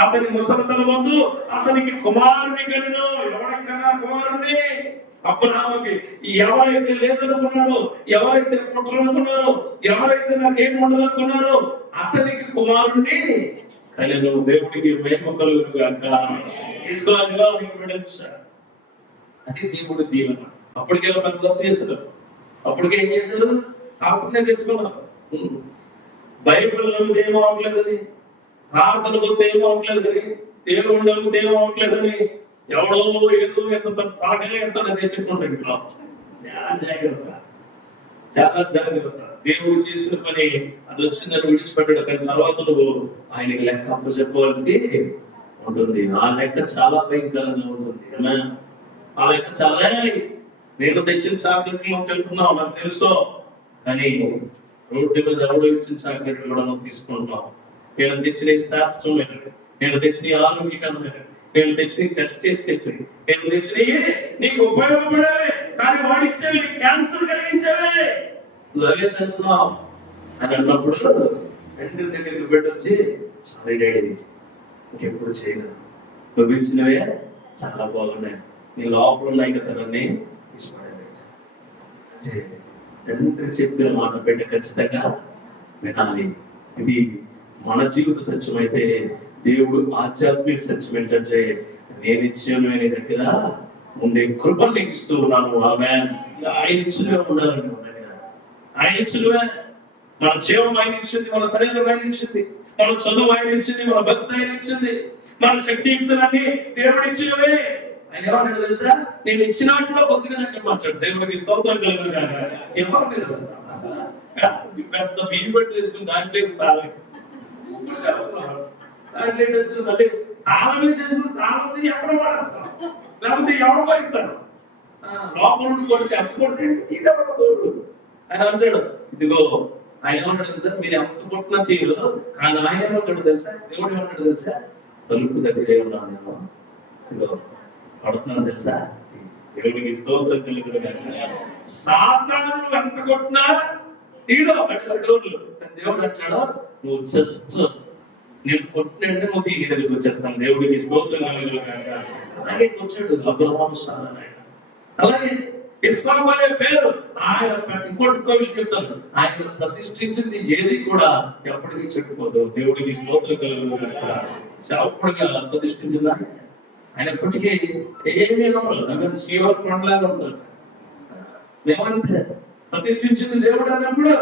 అతని ముసలితల ముందు అతనికి కుమారుని కనును. ఎవరికన్నా కుమారుని? అబ్రహాముకి. ఎవరైతే లేదనుకున్నాడో, ఎవరైతే పుట్టనుకున్నారో, ఎవరైతే నాకేం ఉండదు అనుకున్నారో అతనికి కుమారుని కనును. దేవుడికి మహిమ కలుగును గాక. తీసుకోవాలిగా అది దేవుడి దీవెన. అప్పటికే పెద్ద తప్పు చేశారు. అప్పటికే ఏం చేశారు? అప్పుడే తెచ్చుకున్నారు. బైబిల్ నమ్మితే ఏమవట్లేదని, ప్రార్థన కొత్త ఏమవట్లేదని, దేవుడు నమ్మితే ఏమవట్లేదని ఎవడో ఏదో ఎంత తాగా ఎంత తెచ్చుకుంటాడు ఇంట్లో. చాలా జాగ్రత్త, చాలా జాగ్రత్త. దేవుడు చేసిన పని అది వచ్చిందని విడిచిపెట్టాడు. కానీ తర్వాత నువ్వు ఆయనకి లెక్క అప్పు చెప్పవలసి ఉంటుంది. ఆ లెక్క చాలా భయంకరంగా ఉంటుంది. ఆ లెక్క చాలా. నేను తెచ్చిన చాక్లెట్లు తెలుపుతున్నావు, నాకు తెలుసు. కానీ రోడ్డు మీద ఎవడో ఇచ్చిన చాక్లెట్లు కూడా నువ్వు తీసుకుంటావు. నేను తెచ్చిన శాస్త్రమైనది, నేను తెచ్చిన ఆరోగ్యకరమైనది, నేను తెచ్చిన టెస్ట్ చేసి తెచ్చింది, నేను తెచ్చినవి నీకు ఉపయోగపడేవి. కానీ వాడు ఇచ్చేవి క్యాన్సర్ కలిగించేవే. నువ్వు అవే తెలుసున్నావు అని అన్నప్పుడు తండ్రి దగ్గరికి పెట్టొచ్చి, సారీ డాడీ, ఇంకెప్పుడు చేయను, నువ్వు ఇచ్చినవే చాలా బాగున్నాయి, నీ లోపల ఉన్నాయి కదా నన్ను తీసుకోండి అంటే తండ్రి చెప్పిన మాట బిడ్డ ఖచ్చితంగా వినాలి. ఇది మన జీవిత సత్యం అయితే దేవుడు ఆధ్యాత్మిక సత్యం ఏంటంటే నేను ఇచ్చాను నీ దగ్గర ఉండే కృపను నీకు ఇస్తూ ఉన్నాను. ఆమె ఆయన ఇచ్చినవే ఉండాలని ఆయన ఇచ్చినవే. మన జీవం ఆయన ఇచ్చింది, మన శరీరం ఆయన ఇచ్చింది, మన చదువు ఆయన ఇచ్చింది, మన భక్తి ఆయన ఇచ్చింది, మన శక్తియుక్తులన్నీ దేవుడు ఇచ్చినవే. ఆయన ఏమన్నాడు తెలుసా? నేను ఇచ్చినట్లో కొద్దిగా నేను మాట్లాడు. దేవుడికి స్తోత్రం కలుగును గాక. ఏమన్నా అసలు పెద్ద బియ్యం పెట్టి తీసుకుని దాంట్లో తాళం దాంట్లో వేసుకుని మళ్ళీ తాళం వేసేసుకుని తాళం చెయ్యి ఎక్కడ వాడతారు, లేకపోతే ఎవడ పోయిస్తారు. లోపల కొడితే అప్పు కొడితే తీయడం ఆయన అంటాడు. ఇదిగో ఆయన ఏమన్నాడు తెలుసా? మీరు ఎంత కొట్టినా తీరు. కానీ ఆయన ఏమంటాడు తెలుసా? దేవుడు ఏమన్నాడు తెలుసా? తలుపు దగ్గరే ఉన్నాను నేను, ఇదిగో పడుతున్నాను తెలుసా? దేవుడికి స్తోత్రం కలుగును గాక. సాతాను ఎంత కొట్టినా తీయడం డోర్లు. దేవుడు అంటాడు, నువ్వు జస్ట్ నేను కొట్టినంటే నువ్వు నీ దగ్గరికి వచ్చేస్తాను. దేవుడికి స్తోత్రం కలుగును గాక. అలాగే వచ్చాడు అబ్రహాము సారా. అలాగే ఇస్సాకు అనే పేరు ఆయన ఇంకొక విషయం చెప్తాను, ఆయన ప్రతిష్ఠించింది ఏది కూడా ఎప్పటికీ చెప్పుకోదు. దేవుడికి స్తోత్రం కలుగును గాక. సేవకుడిగా ప్రతిష్ఠించింది ఆయన ఎప్పటికీ ఏమీ సీవర్ కొండలాగా ఉంటాడు. మేమంతే ప్రతిష్ఠించింది దేవుడు అన్నప్పుడు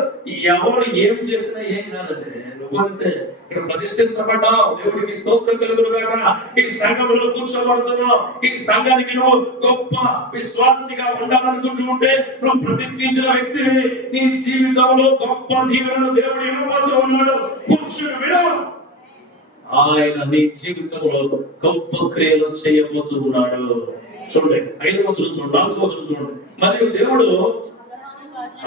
ఎవరు ఏం చేసినా ఏం కాదండి. నువ్వు అంతే ఇక్కడ ప్రతిష్ఠించబడ్డావు. దేవుడికి స్తోత్రం కలుగును గాక. ఈ సంఘంలో కూర్చోబడుతున్నావు. ఈ సంఘానికి నువ్వు గొప్ప విశ్వాసిగా ఉండాలనుకుంటుంటే నువ్వు ప్రతిష్ఠించిన వ్యక్తిని. నీ జీవితంలో గొప్ప దీవెనను దేవుడు ఇవ్వబోతూ ఉన్నాడు. కూర్చుని విను. ఆయన నీ జీవితంలో గొప్ప క్రియలు చేయబోతూ ఉన్నాడు. చూడండి 5వ వచనం చూడండి, 4వ వచనం చూడండి. మరియు దేవుడు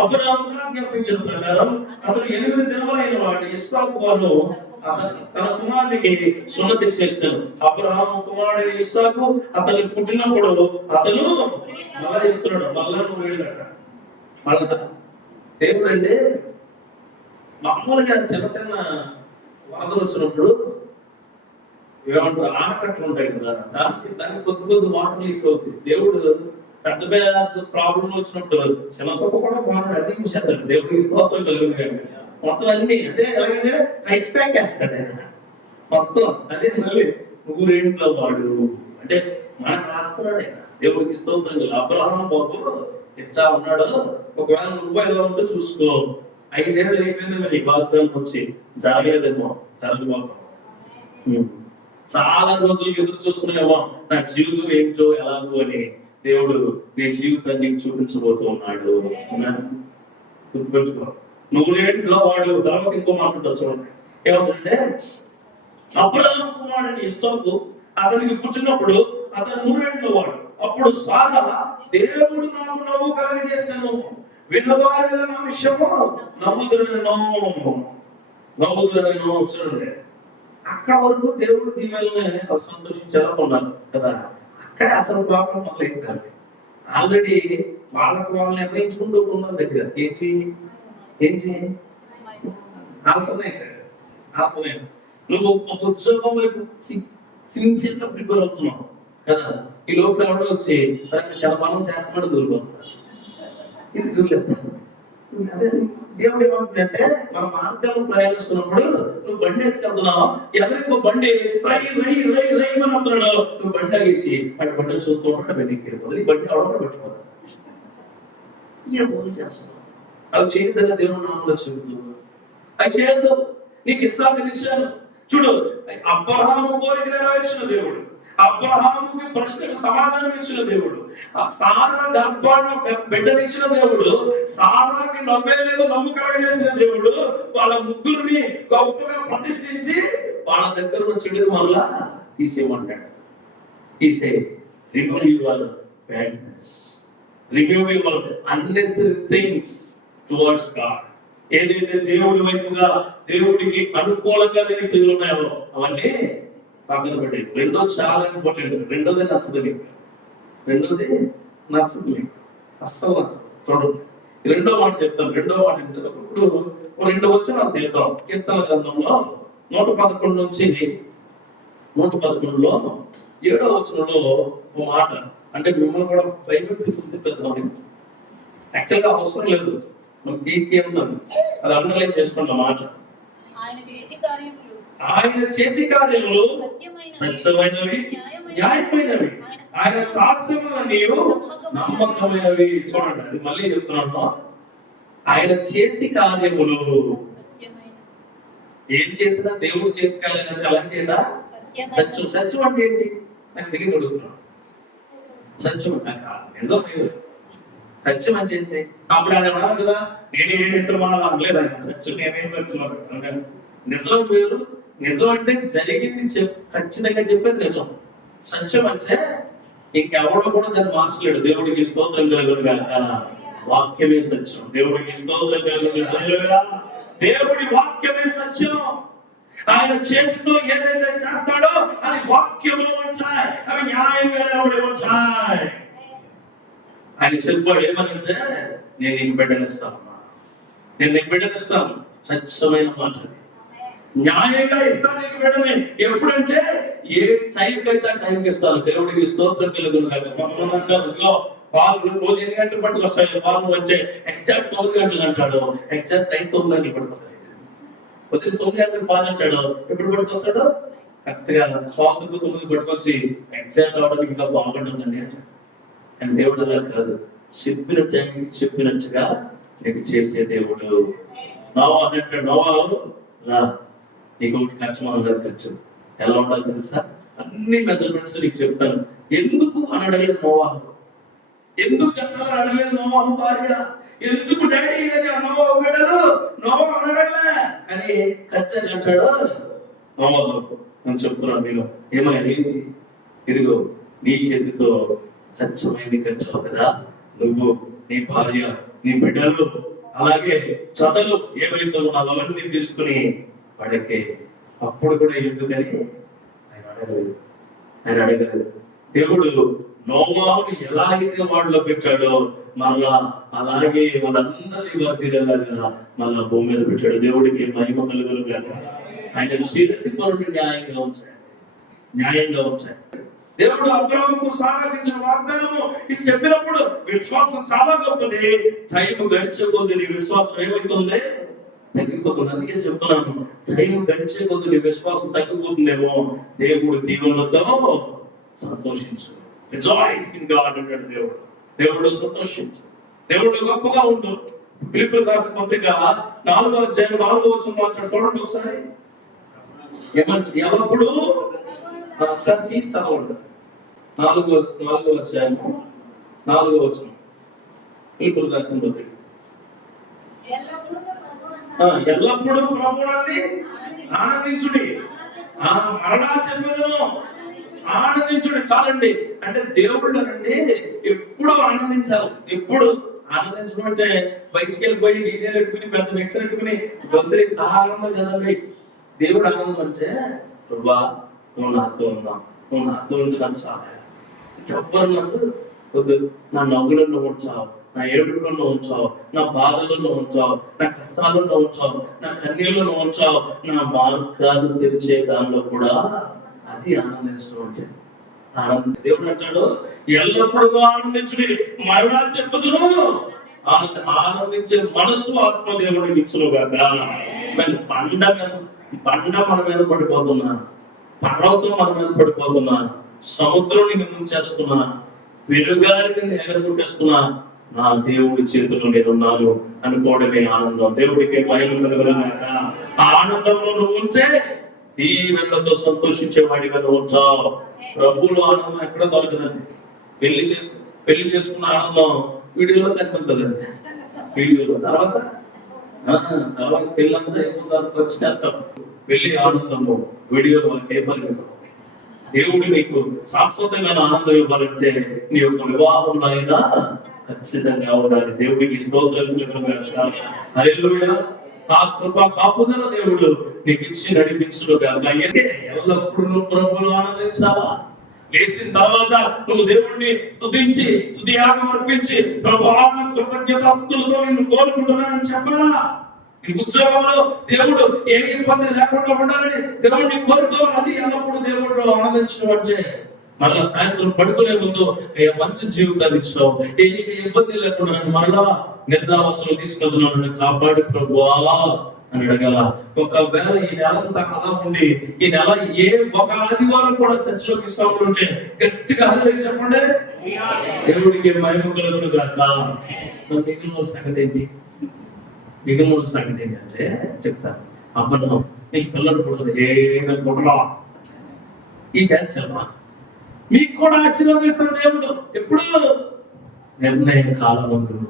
అబ్రహామును ఆజ్ఞాపించిన ప్రకారం అతను 8 దినములైన వాడు ఇస్సాకు వారు తన కుమారునికి సున్నతి చేశాడు. అబ్రహాము కుమారుడు ఇస్సాకు అతను పుట్టినప్పుడు అతను మళ్ళా చెప్తున్నాడు, మళ్ళా నువ్వు వెళ్ళట. మళ్ళా దేవుడు అంటే మామూలుగా చిన్న చిన్న వరదలు వచ్చినప్పుడు ఏమంటారు, ఆనకట్లు ఉంటాయి కదా, దానికి కొద్ది వాటర్ లీక్ అవుతుంది. దేవుడు పెద్ద పెద్ద ప్రాబ్లం వచ్చినప్పుడు చిన్న సొక్క కూడా బాగున్నాడు, అన్ని చూసేస్తాడు. దేవుడికి స్తోత్రం కలుగును గాక. మొత్తం అన్ని అదే ఎలాగంటే టైట్ ప్యాక్ వేస్తాడు ఆయన మొత్తం. అదే మళ్ళీ నూరేండ్ల వాడు అంటే మనకు రాస్తున్నాడు ఆయన. దేవుడికి స్తోత్రం. అబ్రహాం బాబు ఎట్లా ఉన్నాడు, ఒకవేళ నువ్వు ఎలా ఉందో చూసుకో. 5 ఏళ్ళు అయిపోయింది మరి వాగ్దానం వచ్చి జరగలేదేమో, జరగబోతాం. చాలా రోజులు ఎదురు చూస్తున్నామో నా జీవితం ఏంటో ఎలాగో అని. దేవుడు నీ జీవితాన్ని చూపించబోతూ ఉన్నాడు. గుర్తుపెట్టుకో, నువ్వు ఏంట్లో వాడు. తర్వాత ఇంకో మాట్లాడతావు చూడండి, ఏమంటే అబ్రహాము కుమారుడు ఇస్సాకు అతనికి పుట్టినప్పుడు అతను 100 ఏళ్ల వాడు. అప్పుడు సారా, దేవుడు నాకు నవ్వు కలగజేశాను, విన్నవారిలో నా విషయము నవ్వుదురను. చూడండి, అక్కడ వరకు దేవుడు దీవెనని సంతోషించేలా ఉన్నారు కదా. అక్కడే అసలు ప్రాబ్లం మొదలైంది. ఆల్రెడీ వాళ్ళకు వాళ్ళని నిర్ణయించుకుంటూ ఉన్నారు దగ్గర. ఏంటి ఆల్టర్నేట్. నువ్వు ఒక ఉద్యోగం వైపు సిన్సియర్గా ప్రిపేర్ అవుతున్నావు కదా. ఈ లోపల ఎవడో వచ్చి శతమానం చేతమాట దూరిపోతున్నారు. ఇది దూరలేదు. అదే దేవుడు ఏమంటుందంటే, మన మార్గంలో ప్రయాణిస్తున్నప్పుడు నువ్వు బండి వేసుకెళ్తున్నావు, ఎవరికి బండి రై అని అంటున్నాడు, నువ్వు బండి ఆగేసి అటు బండి చూస్తూ ఉంటే వెనక్కి వెళ్ళిపోతుంది. ఈ బండి ఎవడో పట్టిపోతుంది. ఏ ఊరు చేస్తావు? అవి చేయొద్దని దేవుడు నామంలో చెబుతున్నావు. అవి చేయొద్దు. నీకు ఇస్సాకు ఇచ్చాను. చూడు, అబ్రహాము కోరిక నెరవేర్చిన దేవుడు, అబ్రహాముకి ప్రశ్నకు సమాధానం ఇచ్చిన దేవుడు, సారా గర్భాన్ని బిడ్డనిచ్చిన దేవుడు, సారాకి నవ్వు కలగజేసిన దేవుడు, వాళ్ళ ముగ్గురిని గొప్పగా ప్రతిష్ఠించి వాళ్ళ దగ్గర ఉన్న చెడుని మళ్ళా తీసేయమంటాడు. Remove your badness, remove your unnecessary things towards God. ఏదైతే దేవుడి వైపుగా, దేవుడికి అనుకూలంగా క్రియలు ఉన్నాయో అవన్నీ పక్కన పెట్టి. రెండోది చాలా ఇంపార్టెంట్. రెండోది నచ్చదు మీకు. అస్సలు నచ్చదు. చూడండి, రెండో మాట చెప్తాను. రెండో మాట ఏంటంటే, ఇప్పుడు 2 వచనాలు తీద్దాం. కీర్తన గ్రంథంలో 111 నుంచి 111లో 7వ వచనంలో ఓ మాట. అంటే మిమ్మల్ని కూడా బైబిల్ తీసుకుంటాం. యాక్చువల్గా అవసరం లేదు, మనం తీర్కేందాం, అది అండర్లైన్ చేసుకున్న మాట. ఆయన చేతి కార్యములు సత్యమైనవి, న్యాయమైనవి, ఆయన శాస్త్రములన్నీ నమ్మకమైనవి. చూడండి, అది మళ్ళీ చెప్తున్నాను. ఆయన చేతి కార్యములు, ఏం చేసినా దేవుడు చేతి కార్యం అంటే అలాంటిదా? సత్యం. సత్యం అంటే ఏంటి నాకు తెలియగలుగుతున్నాను. సత్యం నిజం లేదు. సత్యం అంటే ఏంటి? అప్పుడు ఆయన అన్నారు కదా, నేనేం నిజం అనలేదు ఆయన. సత్యం నేనేం సత్యం అన్నాడు. నిజం వేరు. నిజం అంటే జరిగింది ఖచ్చితంగా చెప్పేది నిజం. సత్యం అంటే ఇంకెవడో కూడా దాన్ని మార్చలేడు. దేవుడికి స్తోత్రం కలుగును గాక. వాక్యమే సత్యం. దేవుడికి స్తోత్రం కలుగును గాక. దేవుడి వాక్యమే సత్యం. ఆయన చేతితో ఏదైతే చేస్తాడో అది వాక్యంలో ఉంటాయి, అవి న్యాయంగా నిలబడి ఉంటాయి. ఆయన చెప్పాడు ఏమనంటే, నేను నీకు బిడ్డనిస్తాను, సత్యమైన మాట, న్యాయంగా ఇస్తాను నీకు బిడ్డని. ఎప్పుడంటే ఏ టైంకి అయితే ఆ టైంకి ఇస్తాను. దేవుడికి స్తోత్రం కలుగును గాక. కొంతమంది అంటారు, పాలు రోజు 8 గంటలు పట్టుకొస్తాయి, పాలు వచ్చే ఎగ్జాక్ట్ 9 గంటలు అంటాడు, ఎగ్జాక్ట్ టైం 9 గంటలు పట్టుకొస్తాయి. పొద్దున్న 9 గంటలకు పాలు అంటాడు, ఎప్పుడు పట్టుకొస్తాడు? కరెక్ట్గా 9 పట్టుకొచ్చి ఎగ్జాక్ట్ అవడానికి ఇంకా బాగుంటుందని అంటాడు. అండ్ దేవుడు అలా కాదు, చెప్పిన టైంకి చెప్పినట్టుగా నీకు చేసే దేవుడు. నోవా అంటాడు, నోవా రా, నీకు ఒకటి ఖర్చు, మన ఖర్చు ఎలా ఉండాలి తెలుసా? అన్ని మెజర్మెంట్స్ నీకు చెప్తాను. ఎందుకు అని అడగలేదు నోవాహు. ఎందుకు చెప్పాలని అడగలేదు నోవాహు భార్య. ఎందుకు డాడీ నోవాహు బిడ్డలు నోవాహు అడగలే. కానీ ఖర్చు అని అంటాడు నోవాహు. నేను చెప్తున్నాను, మీరు ఏమైనా ఏంటి, ఇదిగో నీ చేతితో సత్యమైంది ఖర్చు కదా, నువ్వు, నీ భార్య, నీ బిడ్డలు, అలాగే చదలు ఏమైతే ఉన్నావు అవన్నీ తీసుకుని వాడికి. అప్పుడు కూడా ఎందుకని ఆయన అడగలేదు. దేవుడు నోవాహుని ఎలా అయితే వాడిలో పెట్టాడో మళ్ళా అలాగే వాళ్ళందరినీ వర్ధిల్లేలాగా మళ్ళా భూమి మీద పెట్టాడు. దేవుడికి మహిమ కలుగును గాక. ఆయన శ్రీరథి పనులు న్యాయంగా ఉంచాయి. దేవుడు అబ్రాహాముకు సాగించిన వాగ్దానము ఇది చెప్పినప్పుడు విశ్వాసం చాలా గొప్పది. టైం గడిచే కొద్ది నీ విశ్వాసం ఏమైతుంది? తగ్గిపోతుంది. అందుకే చెప్తున్నాను, టైం గడిచే కొద్ది నీ విశ్వాసం తగ్గిపోతుందేమో. దేవుడు దీవులతో సంతోషించు. రిజాయిస్ ఇన్ గాడ్ అంటాడు దేవుడు. దేవుడు సంతోషించు, దేవుడు గొప్పగా ఉండు. ఫిలిప్పీయులకు రాసిన పత్రిక 4వ అధ్యాయం 4వ వచనం మాట్లాడు, చూడండి ఒకసారి. ఎల్లప్పుడు ఒకసారి తీసి చదవండి. 4వ అధ్యాయం 4వ వచనం ఫిలిప్పీయులకు రాసిన పత్రిక. ఎల్లప్పుడూ ప్రభువునందు ఆనందించుడి, మరలా చెప్పెదను ఆనందించుడి. చాలండి. అంటే దేవుళ్ళు అండి ఎప్పుడు ఆనందించాలి. ఎప్పుడు ఆనందించడం అంటే బయటికి వెళ్ళిపోయి డీజేలు పెట్టుకుని పెద్ద మిక్సర్ పెట్టుకుని అందరి ఆనందం కదండి. దేవుడు ఆనందం అంటే, ప్రభా నువ్వు నాతో ఉన్నావు, నువ్వు నాతో ఉంటే నాకు సహాయం. ఎవ్వరు నాకు వద్దు, నా నవ్వులలో ఉంచావు, నా ఏడుపులలో ఉంచావు, నా బాధలలో ఉంచావు, నా కష్టాలలో ఉంచావు, నా కన్నీళ్ళలో ఉంచావు, నా మార్గాలు తెరిచే దానిలో కూడా అది ఆనందించడం అంటే ఆనందం. దేవుడు అంటాడు ఎల్లప్పుడూ ఆనందించుడి, మరలా చెప్పుదును ఆనందించే మనసు ఆత్మ దేవుడికి ఇచ్చునుగాక. బండ మన మీద పడిపోతున్నా, పర్వతం మన మీద పడిపోతున్నా, సముద్రం ముంచేస్తున్నా, వెలుగారిని ఎగరగొట్టేస్తున్నా, నా దేవుడి చేతిలో నేనున్నాను అనుకోవడమే ఆనందం. దేవుడికి మహిమ కలుగునుగాక. ఆ ఆనందంలో నువ్వు ఉంటే దీవెనలతో సంతోషించే వాడిగా నువ్వు ఉంచావు. ప్రభువులో ఆనందం ఎక్కడ దొరకదండి. పెళ్లి చేసుకున్న ఆనందం వీడియోలో కనిపిస్తుందండి. వీడియోలో తర్వాత పెళ్ళంతా ఏముందానికి వచ్చిన పెళ్లి ఆనందము వీడియోలో మనకి ఏ పరిమితం. దేవుడు నీకు శాశ్వతమైన ఆనందం ఇవ్వాలంటే నీ యొక్క వివాహంలో అయినా ఖచ్చితంగా ఉండాలి. దేవుడికి స్తోత్రం కలుగునుగాక. హల్లెలూయా. ఆ కృప కాపుదల దేవుడు నీకు ఇచ్చి నడిపించుగాక. ఎల్లప్పుడూ ప్రభువులో ఆనందించావా? లేచిన తర్వాత నువ్వు దేవుడిని స్తుతించి స్తుతియాగం అర్పించి ప్రభువా కృతజ్ఞతాస్తుతులతో నిన్ను కోరుకుంటున్నానని చెప్పాలా? నీ ఉద్యోగంలో దేవుడు ఏ ఇబ్బంది లేకుండా ఉండాలని దేవుడిని కోరుకోవాలి. అది ఎల్లప్పుడూ దేవుడు ఆనందించడం అంటే మరలా సాయంత్రం పడుకునే ముందు మంచి జీవితాన్ని ఇచ్చావు, ఏ ఇబ్బంది లేకుండా నన్ను మరలా నిద్రావస్థలు తీసుకెళ్తున్నావు, నన్ను కాపాడు ప్రభువా అని అడగాల. ఒకవేళ ఈ నెలంతా అలా ఉండి ఈ నెల ఒక ఆదివారం కూడా చర్చలో మిస్ అవ్వకుంటే గట్టిగా హల్లెలూయా చెప్పండి. దేవుడికి మహిమ కలుగునుగాక. మిగిలిన సంగతి ఏంటి? మిగిలిన సంగతి ఏంటంటే చెప్తాను. అబ్బా నీకు పిల్లలు పుట్టదు, నాకు పుట్టరా, ఈ బ్యాచ్ అమ్మా మీకు కూడా ఆశీర్వదిస్తాడు దేవుడు. ఎప్పుడు? నిర్ణయ కాలమందులు.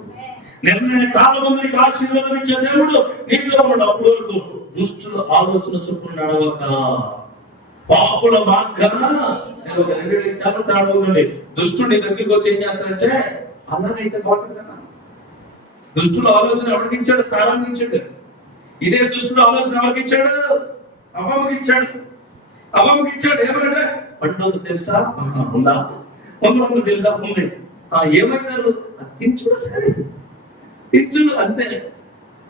నిర్ణయ కాలమందు నీకు ఆశీర్వాదం ఇచ్చే దేవుడు నీలో ఉన్నాడు. అప్పటి వరకు దుష్టుల ఆలోచన చొప్పున నడవక పాపుల మార్గాన. నేను ఒక 2 నిమిషాలు తాడవునండి. దుష్టుడు నీ దగ్గరికి వచ్చి ఏం చేస్తాడంటే అలాగైతే బాగుంటుంది కదా. దుష్టుల ఆలోచన ఎవరికి ఇచ్చాడు? సారానికి ఇచ్చాడు. ఇదే దుష్టుల ఆలోచన ఎవరికి ఇచ్చాడు? అవ్వకి ఇచ్చాడు. అవ్వకి ఇచ్చాడు. ఏమన్నా పండుగ తెలుసా? ఉందా? పండుగ తెలుసా? ఉంది. ఏమైనారు? తించుడు సరే, తించుడు అంతే.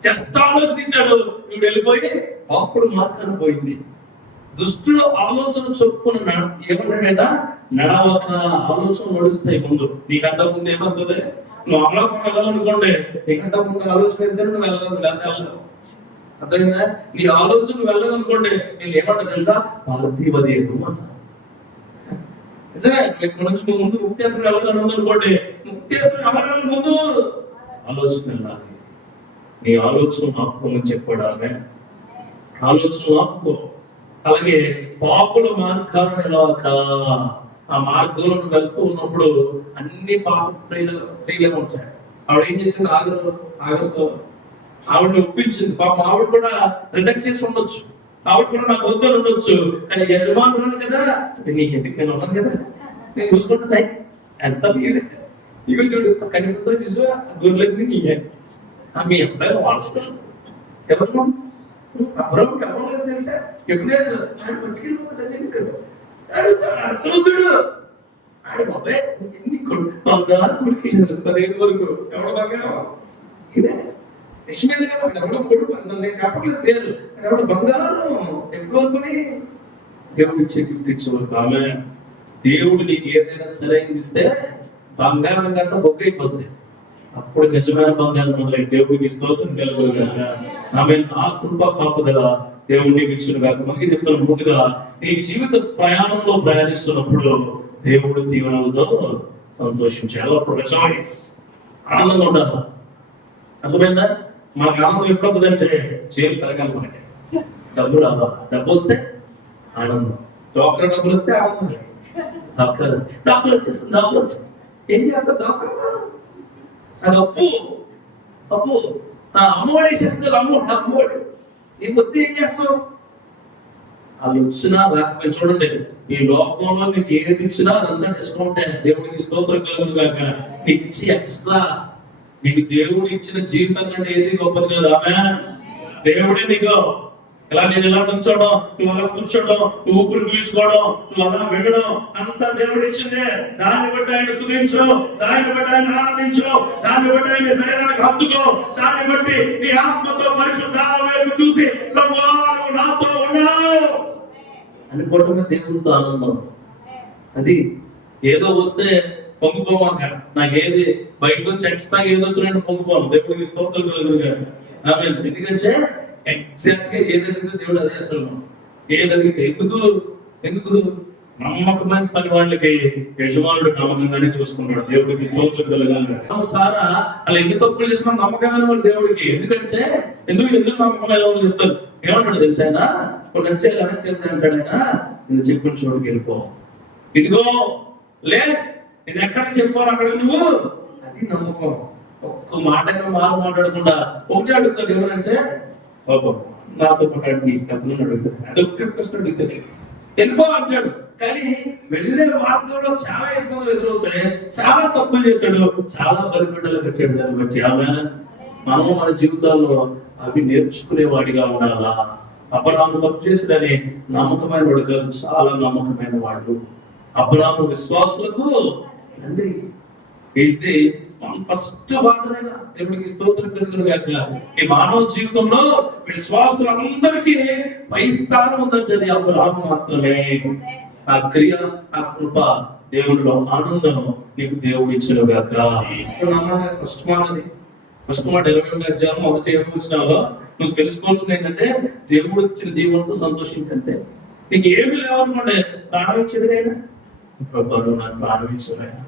జస్ట్ ఆలోచించాడు, నువ్వు వెళ్ళిపోయి అప్పుడు మార్గాన్ని పోయింది. దుష్టుడు ఆలోచన చొప్పున ఏమన్నా నడవక ఆలోచన నడుస్తాయి. ముందు నీకంట ముందు ఏమవుతుంది? నువ్వు అమలాపురం వెళ్ళాలనుకోండి, నీకంట ముందు ఆలోచన ఇద్దరు నువ్వు వెళ్ళదు, లేదా వెళ్ళవు. అర్థమైందా? నీ ఆలోచన వెళ్ళదు అనుకోండి, నేను ఏమంటా తెలుసా? పార్థివదేహం అంట. నిజమే. ఇక్కడ నుంచి నువ్వు ముందు ముక్తేశ్వరం వెళ్ళాలని అనుకోండి, ముక్తేశ్వరం వెళ్ళాలని ముందు ఆలోచన వెళ్ళాలి. నీ ఆలోచన ఆపుకోమని చెప్పాడు ఆమె. ఆలోచన ఆపుకో. అలాగే పాపుల మార్గాలను నిలవక. ఆ మార్గంలో వెళ్తూ ఉన్నప్పుడు అన్ని పాప ప్రియులుగా ఉంటాయి. ఆవిడ ఏం చేసింది? ఆగతో ఆవిడని ఒప్పించింది. పాపం ఆవిడ కూడా రిజెక్ట్ చేసి ఉండొచ్చు, ఆవిడ కూడా నాకు వద్దని ఉండొచ్చు. కానీ యజమానులు కదా, నీకు ఎందుకు నేను ఉన్నాను కదా, నేను చూసుకుంటున్నాయి ఎంత మీదే ఇవి చూడు. కనిపితో చూసా గొర్రెలకి నీయే. మీ అబ్బాయి వాడుచుకోరు ఎవరు అబ్రహం ఎవరు తెలుసా? ఎప్పుడే పట్టుకెళ్ళిపోతాడు సముద్రుడు ఆడి బాబాయ్ ఎన్ని బంగారు కొడుకు 15 వరకు. ఎవడ బంగారం? ఇదే ఇష్మాయేలు గారు ఎవడో కొడుకు. నేను చెప్పట్లేదు పేరు. ఎవడ బంగారం ఎప్పుడు వరకుని దేవుడు ఇచ్చే గిఫ్ట్ ఇచ్చేవారు. ఆమె దేవుడు నీకు ఏదైనా సరైనది ఇస్తే బంగారం కాక బొగ్గ అయిపోద్ది. అప్పుడు నిజమైన బంధాలు మొదలై దేవుడికి స్తోత్రం కలుగుగాక. ఆమె ఆ కృప కాపుదల దేవుడు నీకు ఇచ్చిన గాక. మనకి చెప్తాను, ముందుగా నీ జీవిత ప్రయాణంలో ప్రయాణిస్తున్నప్పుడు దేవుడు దీవెనలతో సంతోషించాడు. అప్పుడు రిజాయిస్, ఆనందంగా ఉండాలి. అర్థమైందా? మనకు ఆనందం ఎప్పుడు అవుతుందంటే చేలు పెరగాలి. మనకి డబ్బు రావాలి, డబ్బు వస్తే ఆనందం. డాక్టర్ డబ్బులు వస్తే ఆనందం. డాక్టర్ వచ్చేస్తుంది, డాక్టర్ వచ్చేస్తుంది. ఏం చేస్తా డాక్టర్? అది అప్పు, అప్పు. అమ్మఒడి వేసేస్తున్నారు, అమ్మఒడి. నీకు వస్తే ఏం చేస్తావు? వాళ్ళు వచ్చినా రాకపోయినా చూడండి, ఈ లోకంలో నీకు ఏది ఇచ్చినా అదంతా డిస్కౌంటే. దేవుడికి స్తోత్రం కలుగుగాక. నీకు ఇచ్చి ఎక్స్ట్రా, నీకు దేవుడు ఇచ్చిన జీవితం కంటే ఏది గొప్పది కాదు. ఆమేన్. దేవుడే నీకు ఇలా నేను ఇలా నుంచోడం, నువ్వు అలా కూర్చోడం, నువ్వు ఊపిరి పీల్చుకోవడం, నువ్వు అలా వినడం అంతా దేవుడు ఇచ్చిందే. దాన్ని బట్టి ఆయన స్తుతించు, దాన్ని బట్టి ఆయన ఆనందించు, దాన్ని బట్టి ఆయన శరీరానికి హత్తుకో, దాన్ని బట్టి నీ ఆత్మతో పరిశుద్ధాత్మ వైపు చూసి ప్రభువా నువ్వు నాతో ఉన్నావు అనుకోవటమే దేవుడితో ఆనందం. అది ఏదో వస్తే పొంగిపోమాక. నాకేది బయట నుంచి ఎక్స్ట్రా ఏదో వచ్చినట్టు పొంగిపోను. దేవుడికి స్తోత్రం కలుగుగాక. ఆమేన్. ఎందుకంటే ఎగ్జాక్ట్ గా ఏదైతే దేవుడు అదే చేస్తున్నాం. ఏదైతే ఎందుకు నమ్మకమైన పని వాళ్ళకి యజమానుడు నమ్మకంగానే చూసుకున్నాడు. దేవుడికి స్తోత్రం కలగాలి. సారా అలా ఎన్ని తప్పులు చేసిన నమ్మకమైన వాళ్ళు దేవుడికి. ఎందుకంటే ఎందుకు నమ్మకమైన వాళ్ళు చెప్తారు. ఏమంటాడు తెలుసా? ఆయన నువ్వు నచ్చే వెనక్కి అంటాడు. ఆయన నేను చెప్పిన చోటుకి వెళ్ళిపో, ఇదిగో లే, నేను ఎక్కడ చెప్పాను అక్కడ నువ్వు. అది నమ్మకం. ఒక్క మాట మాట్లాడకుండా ఒకటి అడుగుతాడు. ఎవరంటే నాతో పాటు తీసుకెళ్తాను అడుగుతాడు. అదొక్క ప్రశ్న అడుగుతాడు. వెళ్ళిపో అంటాడు. కానీ వెళ్ళే మార్గంలో చాలా ఇబ్బందులు ఎదురవుతాయి. చాలా తప్పులు చేశాడు, చాలా బలిపీఠాలు కట్టాడు. దాన్ని బట్టి ఆమె మనం మన జీవితాల్లో అవి నేర్చుకునేవాడిగా ఉండాలా. అబ్రాహాము తప్పు చేసినని నమ్మకమైన వాడు కాదు, చాలా నమ్మకమైన వాడు. అబ్రాహాము విశ్వాసులకు తండ్రి. ఇది ఫస్ట్ వాదనైనా దేవుడికి స్తోత్రం కలుగుగాక. ఈ మానవ జీవితంలో విశ్వాసులందరికీ పై స్థానం ఉందంటే అది అబ్రాహాము మాత్రమే. ఆ క్రియ, ఆ కృప, దేవుడిలో ఆనందం నీకు దేవుడు ఇచ్చినగాక. ఫస్ట్ మాటది, ఫస్ట్ మాట 21వ అధ్యాయం 1వ వచనంలో నువ్వు తెలుసుకోవాల్సింది ఏంటంటే దేవుడు ఇచ్చిన దీవెనతో సంతోషించంటే. నీకు ఏమి లేవనుకోండి, ప్రాణం ఇచ్చాడు ఆయన. ప్రభు నాకు ప్రాణం ఇచ్చాడు.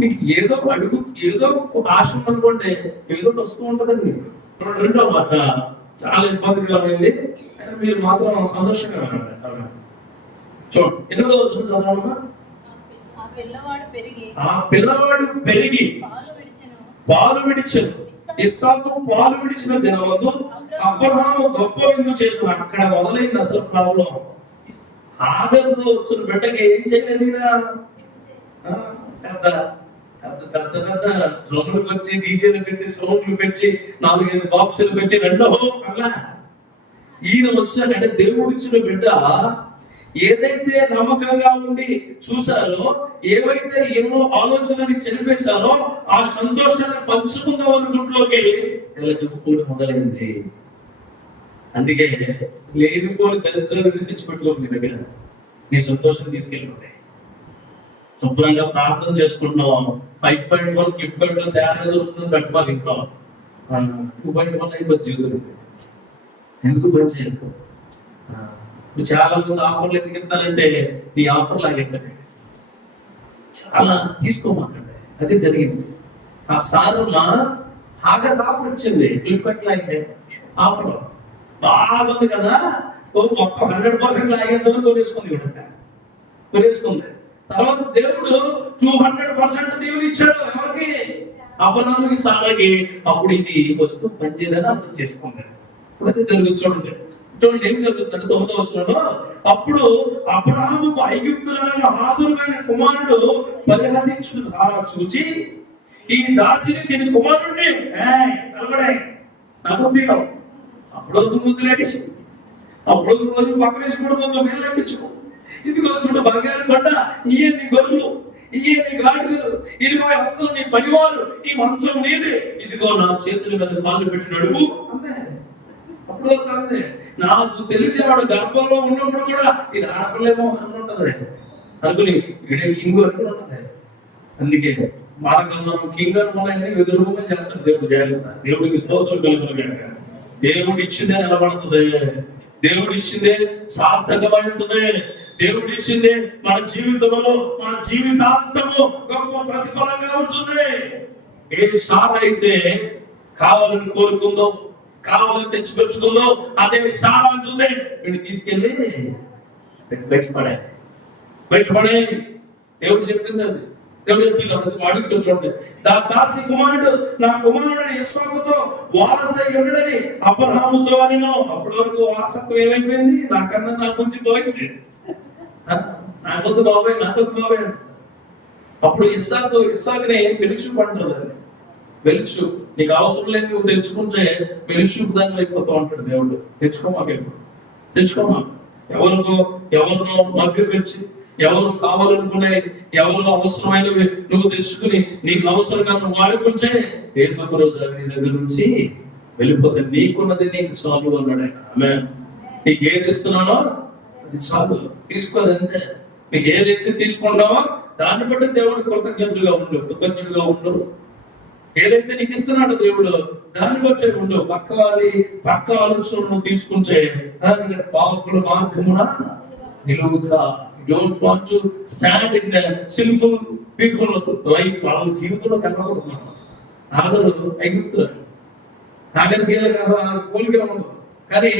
నీకు ఏదో అడుగు, ఏదో ఒక ఆశ అనుకోండి, ఏదో వస్తూ ఉంటుందండి నీకు. రెండో మాట చాలా ఇబ్బందికరమైంది, అయినా మీరు మాత్రం సంతోషంగా వినండి. చూడండి 8వ వచనం చదవమ్మా. ఆ పిల్లవాడు పెరిగి పాలు విడిచెను. ఇస్సాకు పాలు విడిచిన దినమందు అబ్రహాము గొప్ప విందు చేసిన. అక్కడ మొదలైంది అసలు ప్రాబ్లం. ఆగర్తో వచ్చిన బిడ్డకి ఏం చేయలేదు. పెద్ద డ్రమ్లు పెట్టి, డీజేలు పెట్టి, సౌండ్లు పెట్టి, 4-5 బాక్సులు పెట్టి రెండో అలా ఈయన వచ్చాడంటే దేవుడు ఇచ్చిన బిడ్డ ఏదైతే నమ్మకంగా ఉండి చూశారో, ఏవైతే ఎన్నో ఆలోచనని చెరిపేశారో, ఆ సంతోషాన్ని పంచుకుందాం అనుకుంటులోకి కూడా మొదలైంది. అందుకే లేనిపోని దరిద్రాన్ని తెచ్చిపెట్టుకోండి. నీ దగ్గర నీ సంతోషం తీసుకెళ్ళిపోతాయి. శుభ్రంగా ప్రార్థన చేసుకుంటున్నాం. 5.1 ఫ్లిప్కార్ట్ లో తయారు దొరుకుతుంది, బట్ మాకు ఇంట్లో 2.1 అయిపోతుంది జీవితం. ఎందుకు పని చేయకు? చాలా మంది ఆఫర్లు ఎందుకు ఇస్తారంటే నీ ఆఫర్ లాగెత్తండి, చాలా తీసుకోమాకండి. అదే జరిగింది. ఆ సారున్న హాగా ఆఫర్ వచ్చింది, ఫ్లిప్కార్ట్ లాగే ఆఫర్ బాగుంది కదా, మొత్తం 100% లాగేద్దామని కొనేసుకుంది. తర్వాత దేవుడు 200% దేవుడు ఇచ్చాడు. ఎవరికి? అబ్రహాముకి, సారాకి. అప్పుడు ఇది వస్తువు పనిచేయదని అర్థం చేసుకున్నాడు. ఇప్పుడైతే జరుగుతుంది. చూడండి ఏం జరుగుతుందంటే 9వ వచనంలో, అప్పుడు అబ్రహాముకు ఐగుప్తులైన హాదురైన కుమారుడు పరిహసించుడు చూచి, ఈ దాసిని దీని కుమారుడిని కలవడే నాకు తీయడం. అప్పుడు ముద్దులేసి, అప్పుడు పక్కనేసి కూడా కొంత మేలు లెక్కించుకో. ఇదిగో చూడు బంగారు కొండ, ఇయ్యే నీ గొర్రెలు, ఇయ్యే నీ గాడిదలు, ఇదిగో అందరూ నీ పనివారు, ఈ మంచం నీది, ఇదిగో నా చేతుల మీద కాళ్ళు పెట్టి నడువు అమ్మే. అప్పుడు అందే నాకు తెలిసేవాడు గర్భంలో ఉన్నప్పుడు కూడా ఇది ఆడపిల్లేమో అనుకుంటుంది, అనుకుని వీడే కింగు అనుకుంటుంది. అందుకే మనకు కింగ్ అనుకున్నాయని ఎదురుకుండా చేస్తాడు దేవుడు. జాగ్రత్త. దేవుడికి స్తోత్రం కలుగును గాక. దేవుడు ఇచ్చిందే నిలబడుతుంది. దేవుడు ఇచ్చిందే సార్థకమవుతుంది. దేవుడు ఇచ్చిందే మన జీవితంలో మన జీవితాంతము గొప్ప ప్రతిఫలంగా ఉంటుంది. ఏ సార్ అయితే కావాలని కోరుకుందో, కావాలని తెచ్చిపెట్టుకుందో, అదే సార్ అంటుంది వీడిని తీసుకెళ్ళి బయటపడే. దేవుడు చెప్పింది అది. దేవుడు చెప్పింది అడుగుతూ చూడండి. దాసి కుమారుడు నా కుమారుడు ఇస్సాకుతో వారసై ఉండడని అబ్రహాముతో అనిను. అప్పటి వరకు వారసత్వం ఏమైపోయింది? నాకన్నా నా గురించి పోయింది. నాకొద్దు బాబాయ్, నాకొద్దు బాబాయ్ అంట. అప్పుడు ఇస్సాకుని వెలుచూపు అంటారు. దాన్ని వెలుచు. నీకు అవసరం లేదు, నువ్వు తెచ్చుకుంటే వెలుచూపు దాన్ని అయిపోతావు అంటాడు దేవుడు. తెచ్చుకోమా. ఎవరినో మగ్గు పెంచి, ఎవరు కావాలనుకునే, ఎవరు అవసరమైనవి నువ్వు తెచ్చుకుని నీకు అవసరంగా నువ్వు వాడుకుంటే ఏదో ఒక రోజు అవి నీ దగ్గర నుంచి వెళ్ళిపోతే నీకున్నది నీకు చాలు అన్నాడు ఆయన. ఆమె నీకు ఏది ఇస్తున్నానో అది చాలు, తీసుకోదు అంతే. నీకు ఏదైతే తీసుకున్నావో దాన్ని బట్టి దేవుడు కృతజ్ఞతలుగా ఉండు. ఏదైతే నీకు ఇస్తున్నాడు దేవుడు దాన్ని బట్టి ఉండు. పక్క ఆలోచనలు తీసుకుంటే పాపల మార్గమున నిలువుగా. Don't want to stand in a sinful people life. వాళ్ళ జీవితంలో కనబడుతున్నాను. ఐగుప్తులకి పోలిగా ఉండదు. కానీ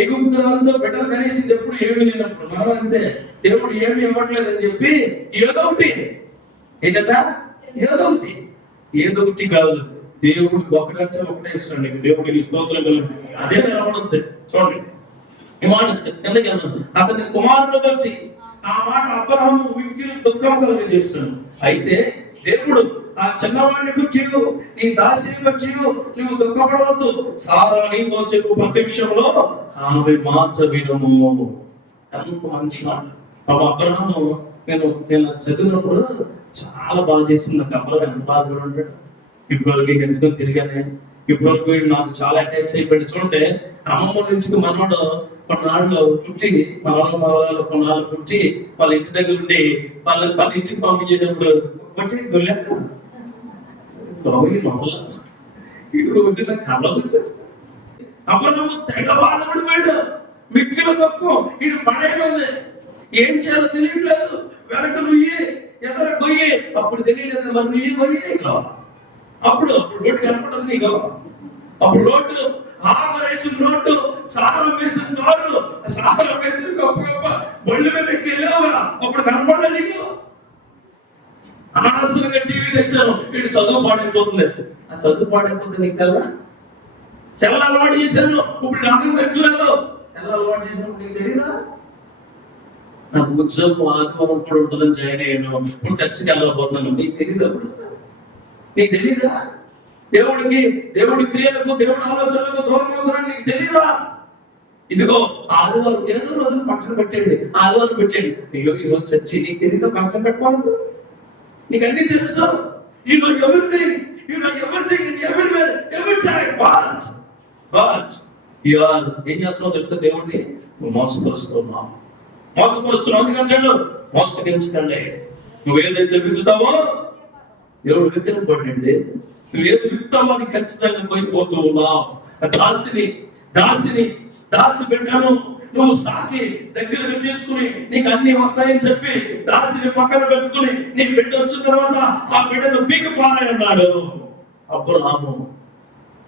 ఐగుప్తులంతా బెటర్ కనీసం ఎప్పుడు ఏమీ లేనప్పుడు మనం అంతే. దేవుడు ఏమి ఇవ్వట్లేదు అని చెప్పి ఏదో ఒకటి కాదు. దేవుడు ఒకటంటే ఒకటే ఇస్తాడు నీకు. దేవుడికి స్తోత్రం. అదే నిలబడుతుంది. చూడండి ఈ మాట కిందకి వెళ్తాను. అతని కుమారుడు వచ్చి ఆ మాట అబ్రహాము మిక్కిలి దుఃఖం కలిగజేస్తాడు. అయితే దేవుడు ఆ చిన్నవాడిని గురించి, నీ దాసిని గురించి నువ్వు దుఃఖపడవద్దు, సారా నీతో చెప్పు ప్రత్యక్షంలో ఆమె మాట వినుము. ఎంత మంచి మాట. అబ్రహాము నేను చదివినప్పుడు చాలా బాధ చేసింది. నాకు అబ్రహాం ఎంత బాధపడి ఉంటాడు. ఇప్పటివరకు ఎంచుకొని తిరిగానే, ఇప్పటివరకు నాకు చాలా అటాచ్ అయిపోయాడు. చూడండి, అమ్మమ్మ నుంచి మనోడు కొన్నాళ్ళు పుట్టి, మనవాళ్ళు కొన్నాళ్ళు పుట్టి వాళ్ళ ఇంటి దగ్గర ఉండి వాళ్ళ ఇంటికి పంపించేటప్పుడు ఈ రోజు నాకు కళ్ళకు వచ్చేస్తాను. అప్పుడు తెగ బాధపడిపోయాడు. మిక్కిల తక్కువ ఇది పడేయలేదు. ఏం చేయాలో తెలియట్లేదు. వెనక నుయ్యి ఎదర కొయ్యి. అప్పుడు తెలియలేదు. మరి నుయ్యి కొయ్యి నీకు. అప్పుడు రోడ్డు కనపడదు నీకు. అప్పుడు రోడ్డు ఆవరేసిన రోడ్డు, సాగరం వేసిన కారు, సాగరం వేసిన గొప్ప బళ్ళు మీద వెళ్ళావా? అప్పుడు కనపడలే నీకు. అనవసరంగా టీవీ తెచ్చాను, వీడు చదువు పాడైపోతుంది. ఆ చదువు పాడైపోతుంది నీకు తెలవా? సెల్ అలవాటు చేశాను, ఇప్పుడు అర్థం పెట్టలేదు. సెల్ అలవాటు చేసినప్పుడు నీకు తెలీదా? నాకు ఉద్యోగం ఆత్మరం కూడా ఉంటుందని జాయిన్ అయ్యాను, ఇప్పుడు చర్చకి వెళ్ళకపోతున్నాను. నీకు తెలీదు. అప్పుడు నీకు తెలీదా? దేవుడి క్రియలకు, దేవుడి ఆలోచనలకు దూరం అవుతున్నాను నీకు తెలీదా? ఇదిగో ఆదివారం ఏదో రోజు ఫంక్షన్ పెట్టండి, ఆదివారం పెట్టండి. అయ్యో ఈ రోజు చర్చి నీకు తెలీదా? ఫంక్షన్ పెట్టుకోవాలి. నీకు అన్ని తెలుసు. You know everything in everywhere, every time. But you are ఏం చేస్తున్నావు తెలుసా? దేవుడిని మోసపరుస్తున్నావు. ఎందుకంటే మోసగించకండి. నువ్వు ఏదైతే విచ్చుతావో దేవుడు విత్తనపడండి. నువ్వు ఏది విత్తుతావో అది ఖచ్చితంగా పోయిపోతూ ఉన్నావు. దాసి బిడ్డను నువ్వు సాకి దగ్గరకు తీసుకుని నీకు అన్ని వస్తాయని చెప్పి దాసిని పక్కన పెట్టుకుని నీ బిడ్డ వచ్చిన తర్వాత ఆ బిడ్డను పీకి పారాయి అన్నాడు. అబ్రహాము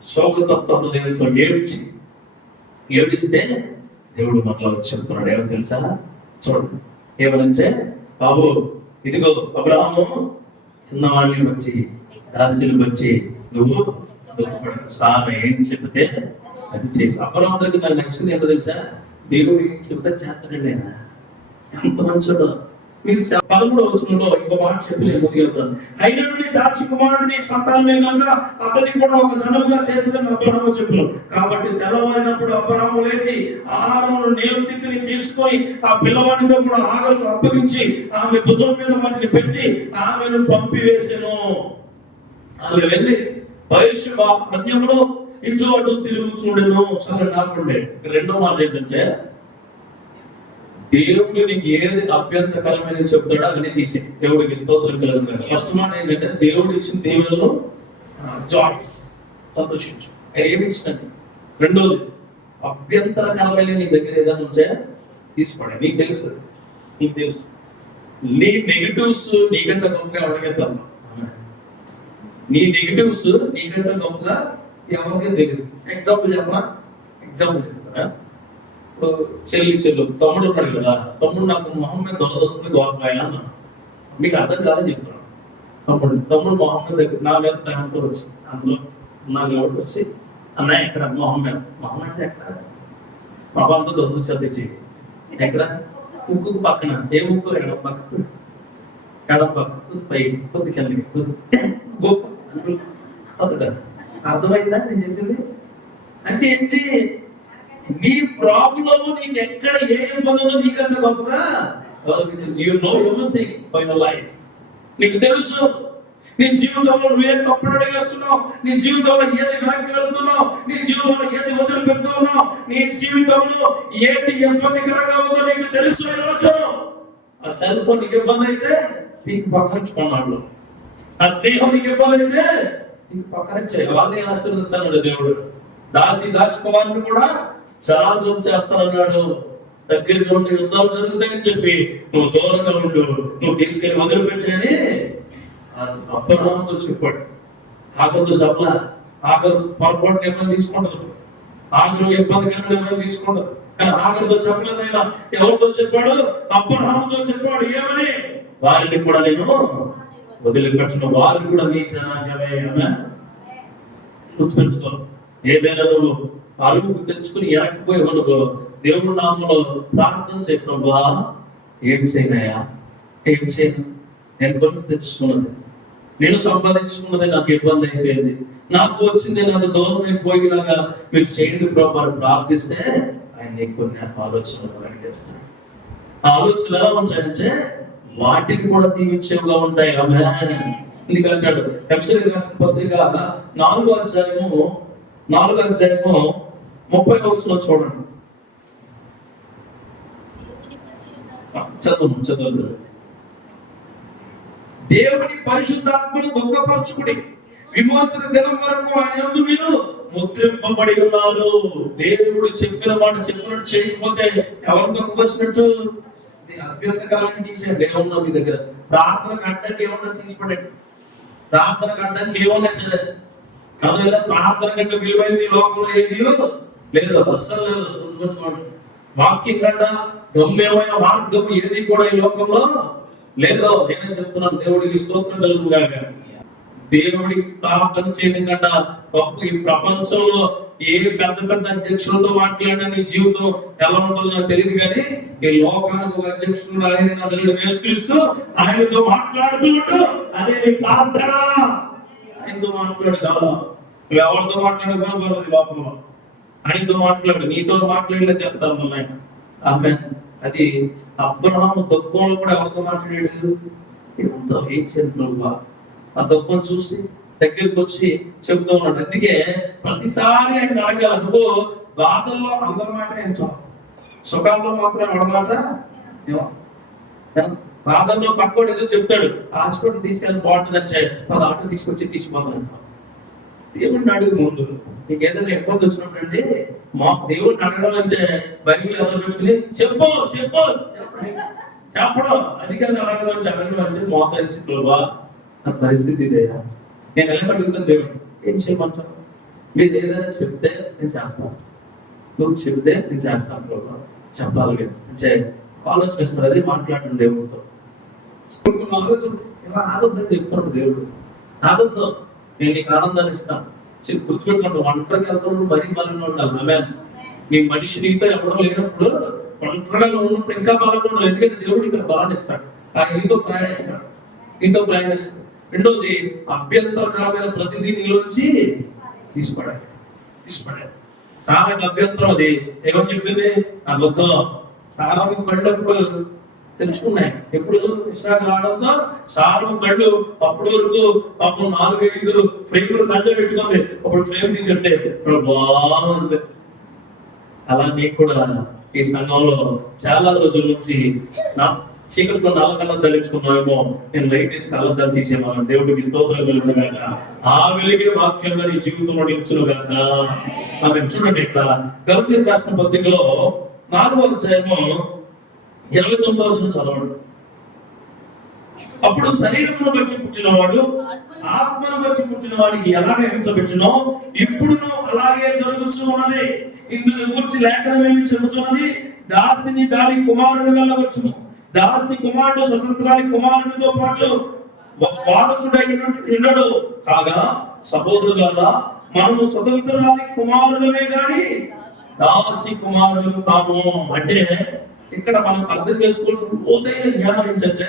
శోకతత్వ హృదయంతో ఏడిస్తే దేవుడు మనలో వచ్చి చెప్తున్నాడు. ఏమో తెలుసా? చూడండి ఏమనంటే, బాబు ఇదిగో అబ్రహాము చిన్నవాడిని వచ్చి దాసిని వచ్చి నువ్వు సామె ఏం చెప్తే అది చేసి. అబ్రహాము దగ్గర నాకు నచ్చింది ఏంటో తెలుసా? దేవుడు ఏం చెప్తే చేస్తాడండి. ఆయన ఎంత మంచోడు. మీరు 13వ వచనంలో ఇంకో మాట చెప్పి ముందుకెళ్తాను. అయినా దాసి కుమారుడిని సంతానమే కనుక అతన్ని కూడా ఒక జనముగా చేసేదని అబ్రహాము చెప్పాను. కాబట్టి తెల్లవారినప్పుడు అబ్రహాము లేచి ఆహారమును నేర్తిని తీసుకొని ఆ పిల్లవాడితో కూడా ఆహారం అప్పగించి ఆమె భుజం మీద వాటిని పెంచి ఆమెను పంపివేసెను. ఆమె వెళ్ళి భవిష్య అన్యంలో ఇంట్లో అటు తిరుగు చూడను. చాలా నాకుండే. రెండో మాట ఏంటంటే దేవుడు నీకు ఏది అభ్యంతరకరమైన చెప్తాడో అవన్నీ తీసి దేవుడికి స్తోత్రం కలుగుతుంది. ఫస్ట్ మాట ఏంటంటే దేవుడు ఇచ్చిన దేవులను జాయిస్, సంతోషించు. ఆయన ఏమి ఇస్తాడు. రెండోది అభ్యంతరకరమైన నీ దగ్గర ఏదైనా ఉంటే తీసుకోండి. నీకు తెలుసు, నీకు తెలుసు నీ నెగిటివ్స్ నీకంటే గొప్పగా ఎవరికైతే, నీ నెగిటివ్స్ నీకంటే గొప్పగా ఎవరికీ తెలియదు. ఎగ్జాంపుల్ చెప్తారా? చెల్లు తమ్ముడు ఉన్నాడు కదా, తమ్ముడు నాకు మొహం మీద దొరదొస్తుంది గోపాయ అన్న. మీకు అర్థం కాదని చెప్తున్నాను. తమ్ముడు మొహం మీద దగ్గర నా మీద ప్రేమతో వచ్చి అందులో నాకు ఎవరు వచ్చి అన్నయ్య ఎక్కడ మొహం అంటే ఎక్కడ పాపంతో దొరద చదివించి ఎక్కడ ముక్కు పక్కన, ఏ ముక్కు ఎడం పక్క పైకి కొద్ది కిందకి గొప్ప అర్థమైందా నేను చెప్పింది? అంటే ఏంటి, నీ ప్రాబ్లమ్ నీకు ఎక్కడ ఏ ఇబ్బంది ఉందో నీకన్నా గొప్పగా you know everything for your life. నీకు తెలుసు నీ జీవితంలో నువ్వే తప్పుడు అడిగేస్తున్నావు, నీ జీవితంలో ఏది వెనక్కి వెళ్తున్నావు, నీ జీవితంలో ఏది వదిలి పెడుతున్నావు, నీ జీవితంలో ఏది ఇబ్బందికరంగా ఉందో నీకు తెలుసు. ఈరోజు ఆ సెల్ ఫోన్ నీకు ఇబ్బంది అయితే నీకు పక్కన, ఆ స్నేహం నీకు ఇబ్బంది అయితే నీకు పక్కన చేయాలి. వాళ్ళని ఆశీర్వదిస్తాడు దేవుడు. దాసి కుమారుని కూడా చాలా దూరం చేస్తానన్నాడు. దగ్గరగా ఉండి యుద్ధాలు జరుగుతాయని చెప్పి నువ్వు దూరంగా ఉండు, నువ్వు తీసుకెళ్ళి వదిలిపెట్టని అబ్రహాముతో చెప్పాడు. ఆఖరితో చెప్పలా, ఆఖరు పొరపాటు నిర్ణయం తీసుకుంటదు, ఆఖరు ఇబ్బందికరమైన నిర్ణయం తీసుకుంటదు. కానీ ఆఖరితో చెప్పలేదు. ఆయన ఎవరితో చెప్పాడు? అబ్రహాముతో చెప్పాడు. ఏమని? వారిని కూడా నేను వదిలిపెట్టిన, వారు కూడా నీ జనాంగమే అన్నా. గుర్తుపెట్టుకో, ఏదైనా నువ్వు అరుగుకు తెచ్చుకుని ఎరకపోయి అనుకో, దేవుడి నామంలో ప్రార్థన చెప్పినబ్బా ఏం చేయనాయా, ఏం చేయను, నేను బతుకు తెచ్చుకున్నది, నేను సంపాదించుకున్నది నాకు ఇబ్బంది అయిపోయింది, నాకు వచ్చింది నాకు దూరం అయిపోయిలాగా మీరు చేయండి ప్రభు అని ప్రార్థిస్తే ఆయన నీకు కొన్ని ఆలోచనలు అడిగేస్తాయి. ఆ ఆలోచనలు ఎలా ఉంటాయంటే వాటికి కూడా దీవించేవిగా ఉంటాయి. ఎందుకంటాడు ఎఫెసీయులకు రాసిన పత్రిక 4వ అధ్యాయము 30వ చూడండి. చదువు. దేవుని పరిశుద్ధాత్మను దుఃఖపరచుకుని విమోచన దినం వరకు ఆయన యందు మీరు ముద్రింపబడి ఉన్నారు. దేవుడు చెప్పిన మాట చెప్పినట్టు చేయకపోతే ఎవరు దుఃఖపరిచినట్టు? అభ్యంతరాలను తీసేయండి. ఏమన్నా మీ దగ్గర ప్రార్థనకు అడ్డానికి ఏమన్నా తీసుకోండి. ప్రార్థనకు అడ్డానికి ఏమన్నా సరే, అందువల్ల ప్రార్థన కంటే విలువైంది లోకంలో ఏది లేదు, అస్సలు లేదు. గుర్తుపెట్టుకోండి, వాక్యం కంటే గమ్యమైన మార్గం ఏది కూడా ఈ లోకంలో లేదో. నేనే చెప్తున్నాను, దేవుడికి స్తోత్రం కలుగుగాక. దేవుడికి ప్రార్థన చేయడం కంటే గొప్ప ఈ ప్రపంచంలో ఏ పెద్ద అధ్యక్షులతో మాట్లాడిన నీ జీవితం ఎలా ఉంటుందో నాకు తెలియదు, కానీ ఈ లోకానికి ఒక అధ్యక్షుడు ఆయన నజరుడు యేసుక్రీస్తు, ఆయనతో మాట్లాడుతూ ఉండు. అదే నీ ప్రార్థన. ఆయనతో మాట్లాడు చాలా. నువ్వు ఎవరితో మాట్లాడకపోతే లోకంలో ఆయనతో మాట్లాడు, నీతో మాట్లాడలే చెప్తాను ఆయన. ఆమె అది అబ్రహాము దుఃఖంలో కూడా ఎవరితో మాట్లాడాడు? ఏముందో ఏం చెప్పు. ఆ దుఃఖం చూసి దగ్గరికి వచ్చి చెబుతూ ఉన్నాడు. అందుకే ప్రతిసారి ఆయన అడగాలి, నువ్వు బాధల్లో అందరి మాట ఏంటో, సుఖాల్లో మాత్రం ఎవడమాట ఏమో. బాధల్లో పక్కోడు ఏదో చెప్తాడు, హాస్పిటల్ తీసుకెళ్ళి బాగుంటుందని చెప్పి ఆటో తీసుకొచ్చి తీసుకుపోతాను. దేవుడిని అడుగు ముందు. నీకు ఏదైనా ఇబ్బంది వచ్చినప్పుడు అండి దేవుడిని అడగడం అంటే బైబిల్ ఎవరు పెట్టుకుని చెప్పడం అది కానీ అడగడం అంటే మోతరించి నా పరిస్థితి ఇదేనా, నేను ఎలా అడుగుతాను దేవుడు ఏం చేయమంటావు? మీరు ఏదైనా చెప్తే నేను చేస్తాను, నువ్వు చెప్తే నేను చేస్తాను ప్రభు చెప్పాలి లేదు అంటే ఆలోచనిస్తారు. అది మాట్లాడండి దేవుడితో. ఆలోచన ఇలా ఆగొద్దని చెప్తున్నాడు దేవుడు. ఆగొద్దు, నేను నీకు ఆనందాన్ని ఇస్తాను. గుర్తుపెట్టుకుంటూ ఒంటరికి వెళ్తాను మరీ బలంగా ఉండాలి. ఆమె నీ మనిషి నీతో ఎవడో లేనప్పుడు ఒంటరిగా ఉన్నప్పుడు ఇంకా బలంగా ఉండాలి. ఎందుకంటే దేవుడు ఇక్కడ బలాన్ని ఇస్తాడు, ఆయన నీతో ప్రయాణిస్తాడు. రెండోది అభ్యంతరకరమైన ప్రతిదీ నీలోంచి తీసిపడాలి. చాలా అభ్యంతరం అది ఏమని చెప్పింది? ఆ ఒక్క సారము కళ్ళప్పుడు తెలుసుకున్నాయి. ఎప్పుడు ఇస్సాకు రావడంతో సారము కళ్ళు అప్పటి వరకు అప్పుడు 4-5 ఫ్రేమ్లు కళ్ళు పెట్టుకుంది. అప్పుడు ఫ్రేమ్ తీసి అంటే బాగుంది అలా నీకు కూడా ఈ సంఘంలో చాలా రోజుల నుంచి నా చీకట్లో నల్లకల్లా ధరించుకున్నామేమో, నేను లైట్ వేసి కళ్ళద్దాలు తీసేమో. దేవుడికి స్తోత్రం కలుగును గాక. ఆ వెలుగే వాక్యంగా నీ జీవితంలో నిలుచును గాక. ఆమె చూడండి, ఇక్కడ గలతీయులకు రాసిన పత్రికలో 4వ అధ్యాయము 29వ వచనం చదవండి. అప్పుడు శరీరమును బట్టి పుట్టినవాడు ఆత్మను బట్టి పుట్టిన వాడికి ఎలాగ హింసపెచ్చునో ఇప్పుడును అలాగే జరుగుతూ ఉన్నది. ఇందుని గురించి లేఖనం ఏమి చెబుతున్నది? దాసిని దాని కుమారుడు వెళ్ళవచ్చును, దాసి కుమారుడు స్వతంత్రాని కుమారునితో పాటు వారసుడై ఉన్నాడు. కాగా సహోదరులారా, మనము స్వతంత్రాని కుమారులమే గాని దాసి కుమారులు కాము. అంటే ఇక్కడ మనం అర్థం చేసుకోవాల్సిన లోతైన జ్ఞానం ఏంటంటే,